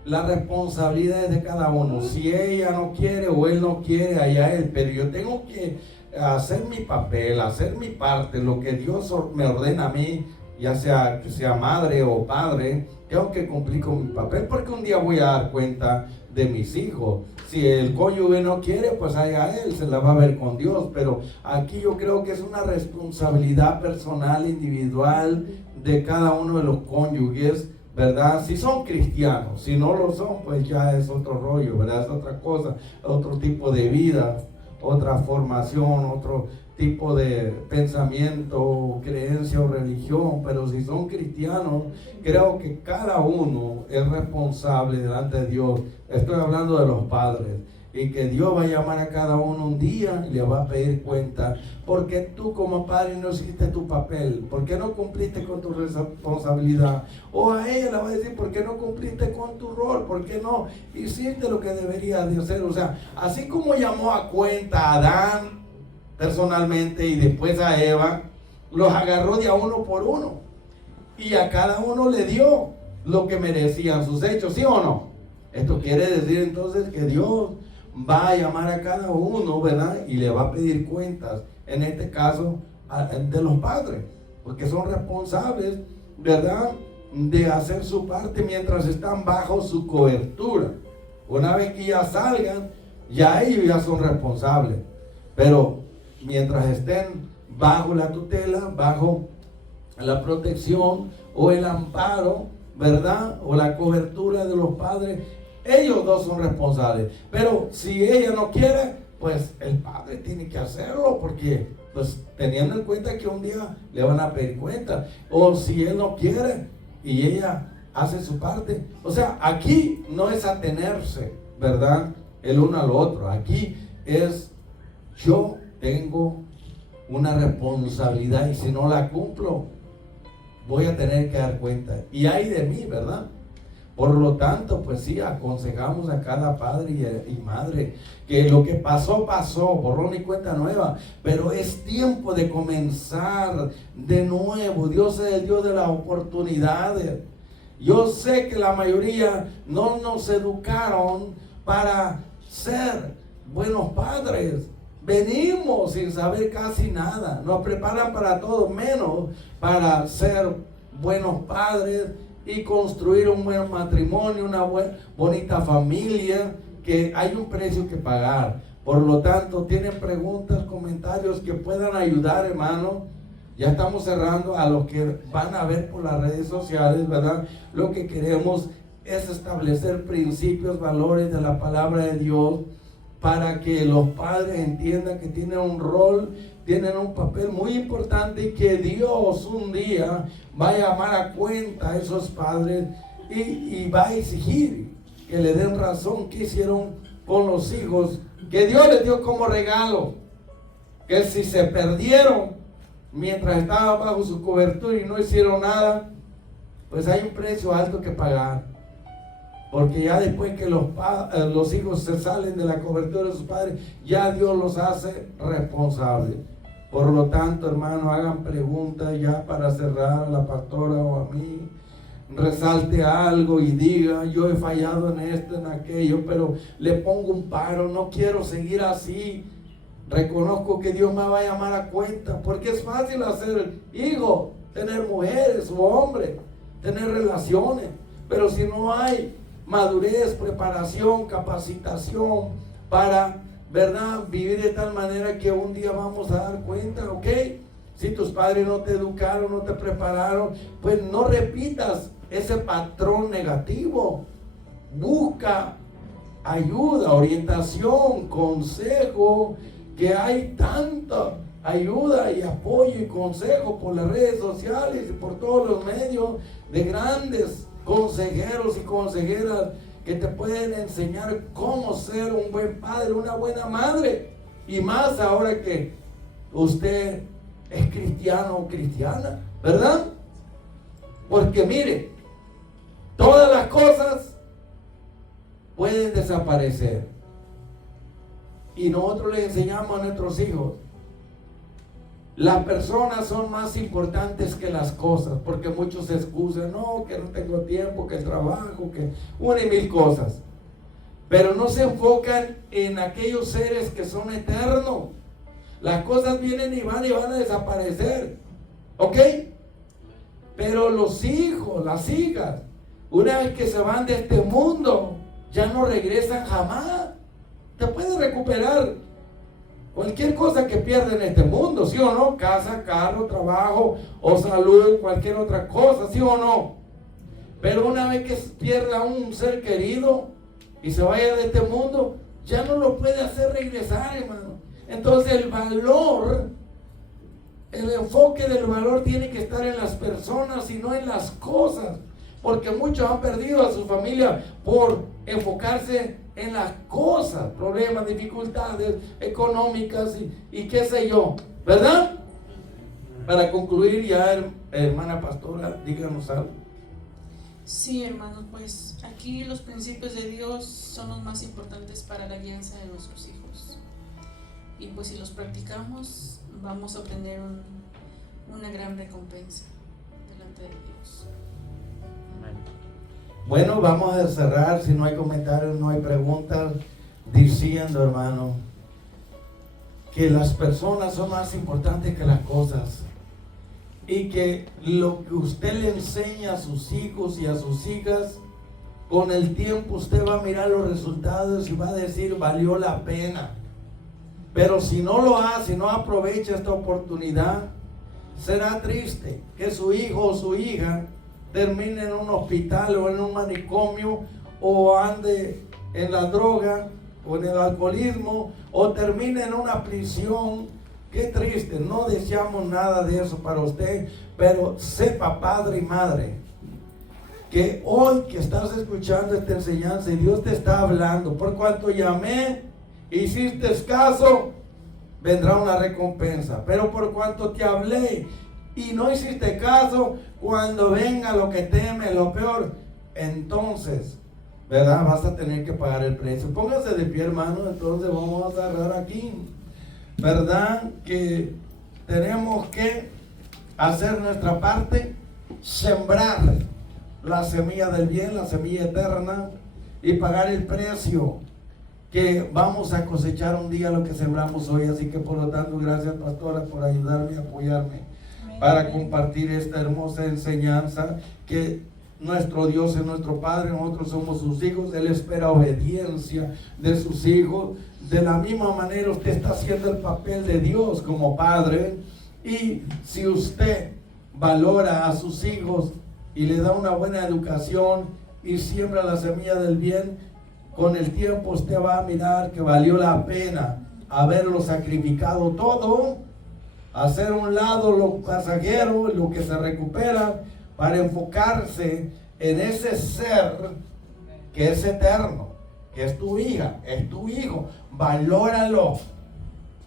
la responsabilidad es de cada uno. Si ella no quiere o él no quiere, allá él, pero yo tengo que hacer mi papel, hacer mi parte, lo que Dios me ordena a mí, ya sea que sea madre o padre, tengo que cumplir con mi papel, porque un día voy a dar cuenta de mis hijos. Si el cónyuge no quiere, pues allá él se la va a ver con Dios, pero aquí yo creo que es una responsabilidad personal, individual, de cada uno de los cónyuges, ¿verdad? Si son cristianos, si no lo son, pues ya es otro rollo, ¿verdad? Es otra cosa, otro tipo de vida, otra formación, otro tipo de pensamiento, creencia o religión. Pero si son cristianos, creo que cada uno es responsable delante de Dios. Estoy hablando de los padres, y que Dios va a llamar a cada uno un día y le va a pedir cuenta. ¿Por qué tú como padre no hiciste tu papel? ¿Por qué no cumpliste con tu responsabilidad? O a ella le va a decir, ¿por qué no cumpliste con tu rol? ¿Por qué no hiciste lo que deberías de hacer? O sea, así como llamó a cuenta a Adán personalmente y después a Eva, los agarró de a uno por uno y a cada uno le dio lo que merecían sus hechos, ¿sí o no? Esto quiere decir entonces que Dios va a llamar a cada uno, ¿verdad? Y le va a pedir cuentas, en este caso de los padres, porque son responsables, ¿verdad?, de hacer su parte mientras están bajo su cobertura. Una vez que ya salgan, ya ellos ya son responsables, pero mientras estén bajo la tutela, bajo la protección o el amparo, ¿verdad?, o la cobertura de los padres, ellos dos son responsables. Pero si ella no quiere, pues el padre tiene que hacerlo, porque pues teniendo en cuenta que un día le van a pedir cuenta. O si él no quiere y ella hace su parte. O sea, aquí no es atenerse, ¿verdad?, el uno al otro. Aquí es, yo tengo una responsabilidad y si no la cumplo, voy a tener que dar cuenta. Y hay de mí, ¿verdad? Por lo tanto, pues sí, aconsejamos a cada padre y madre que lo que pasó, pasó, borrón y cuenta nueva, pero es tiempo de comenzar de nuevo. Dios es el Dios de las oportunidades. Yo sé que la mayoría no nos educaron para ser buenos padres. Venimos sin saber casi nada. Nos preparan para todo menos para ser buenos padres y construir un buen matrimonio, una bonita familia, que hay un precio que pagar. Por lo tanto, tienen preguntas, comentarios que puedan ayudar, hermano. Ya estamos cerrando. A los que van a ver por las redes sociales, ¿verdad? Lo que queremos es establecer principios, valores de la palabra de Dios, para que los padres entiendan que tienen un rol, tienen un papel muy importante, y que Dios un día va a llamar a cuenta a esos padres y va a exigir que le den razón qué hicieron con los hijos que Dios les dio como regalo. Que si se perdieron, mientras estaban bajo su cobertura y no hicieron nada, pues hay un precio alto que pagar. Porque ya después que los hijos se salen de la cobertura de sus padres, ya Dios los hace responsables. Por lo tanto, hermano, hagan preguntas ya para cerrar a la pastora o a mí. Resalte algo y diga: yo he fallado en esto, en aquello, pero le pongo un paro, no quiero seguir así. Reconozco que Dios me va a llamar a cuenta, porque es fácil hacer hijo, tener mujeres o hombres, tener relaciones, pero si no hay madurez, preparación, capacitación para, ¿verdad?, vivir de tal manera que un día vamos a dar cuenta, ¿ok? Si tus padres no te educaron, no te prepararon, pues no repitas ese patrón negativo. Busca ayuda, orientación, consejo, que hay tanta ayuda y apoyo y consejo por las redes sociales y por todos los medios de grandes consejeros y consejeras que te pueden enseñar cómo ser un buen padre, una buena madre. Y más ahora que usted es cristiano o cristiana, ¿verdad? Porque mire, todas las cosas pueden desaparecer. Y nosotros le enseñamos a nuestros hijos: las personas son más importantes que las cosas, porque muchos se excusan, no, que no tengo tiempo, que el trabajo, que una y mil cosas. Pero no se enfocan en aquellos seres que son eternos. Las cosas vienen y van a desaparecer, ¿ok? Pero los hijos, las hijas, una vez que se van de este mundo, ya no regresan jamás. Te puedes recuperar cualquier cosa que pierda en este mundo, ¿sí o no? Casa, carro, trabajo o salud, cualquier otra cosa, ¿sí o no? Pero una vez que pierda un ser querido y se vaya de este mundo, ya no lo puede hacer regresar, hermano. Entonces el valor, el enfoque del valor tiene que estar en las personas y no en las cosas. Porque muchos han perdido a su familia por enfocarse en las cosas, problemas, dificultades económicas y qué sé yo, ¿verdad? Para concluir ya, hermana pastora, díganos algo. Sí, hermanos, pues aquí los principios de Dios son los más importantes para la guianza de nuestros hijos. Y pues si los practicamos, vamos a obtener una gran recompensa delante de Dios. Bueno, vamos a cerrar, si no hay comentarios, no hay preguntas, diciendo, hermano, que las personas son más importantes que las cosas, y que lo que usted le enseña a sus hijos y a sus hijas, con el tiempo usted va a mirar los resultados y va a decir: valió la pena. Pero si no lo hace, no aprovecha esta oportunidad, será triste que su hijo o su hija termine en un hospital o en un manicomio, o ande en la droga o en el alcoholismo, o termine en una prisión. Qué triste. No deseamos nada de eso para usted, pero sepa, padre y madre, que hoy que estás escuchando esta enseñanza y Dios te está hablando, por cuanto llamé, hiciste caso, vendrá una recompensa. Pero por cuanto te hablé y no hiciste caso, cuando venga lo que temes, lo peor, entonces, ¿verdad?, vas a tener que pagar el precio. Póngase de pie, hermano. Entonces vamos a cerrar aquí. ¿Verdad que tenemos que hacer nuestra parte? Sembrar la semilla del bien, la semilla eterna, y pagar el precio que vamos a cosechar un día lo que sembramos hoy. Así que por lo tanto, gracias, pastora, por ayudarme, apoyarme para compartir esta hermosa enseñanza, que nuestro Dios es nuestro Padre, nosotros somos sus hijos. Él espera obediencia de sus hijos. De la misma manera usted está haciendo el papel de Dios como padre, y si usted valora a sus hijos y le da una buena educación y siembra la semilla del bien, con el tiempo usted va a mirar que valió la pena haberlo sacrificado todo, hacer a un lado lo pasajero, lo que se recupera, para enfocarse en ese ser que es eterno, que es tu hija, es tu hijo. Valóralo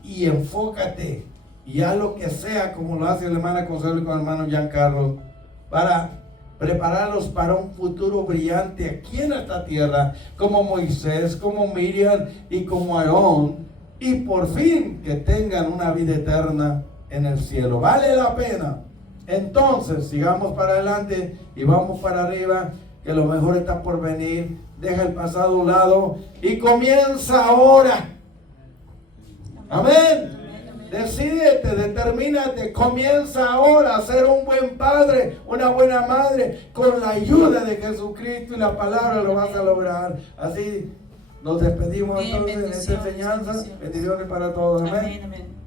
y enfócate y haz lo que sea, como lo hace la hermana Consuelo y con el hermano Giancarlo, para prepararlos para un futuro brillante aquí en esta tierra, como Moisés, como Miriam y como Aarón, y por fin que tengan una vida eterna en el cielo. Vale la pena. Entonces sigamos para adelante y vamos para arriba, que lo mejor está por venir. Deja el pasado a un lado y comienza ahora. Amén. Decídete, determínate, comienza ahora a ser un buen padre, una buena madre. Con la ayuda de Jesucristo y la palabra lo vas a lograr. Así nos despedimos Bien, entonces en esta bendiciones, enseñanza. bendiciones. Bendiciones para todos. Amén. Amén, amén.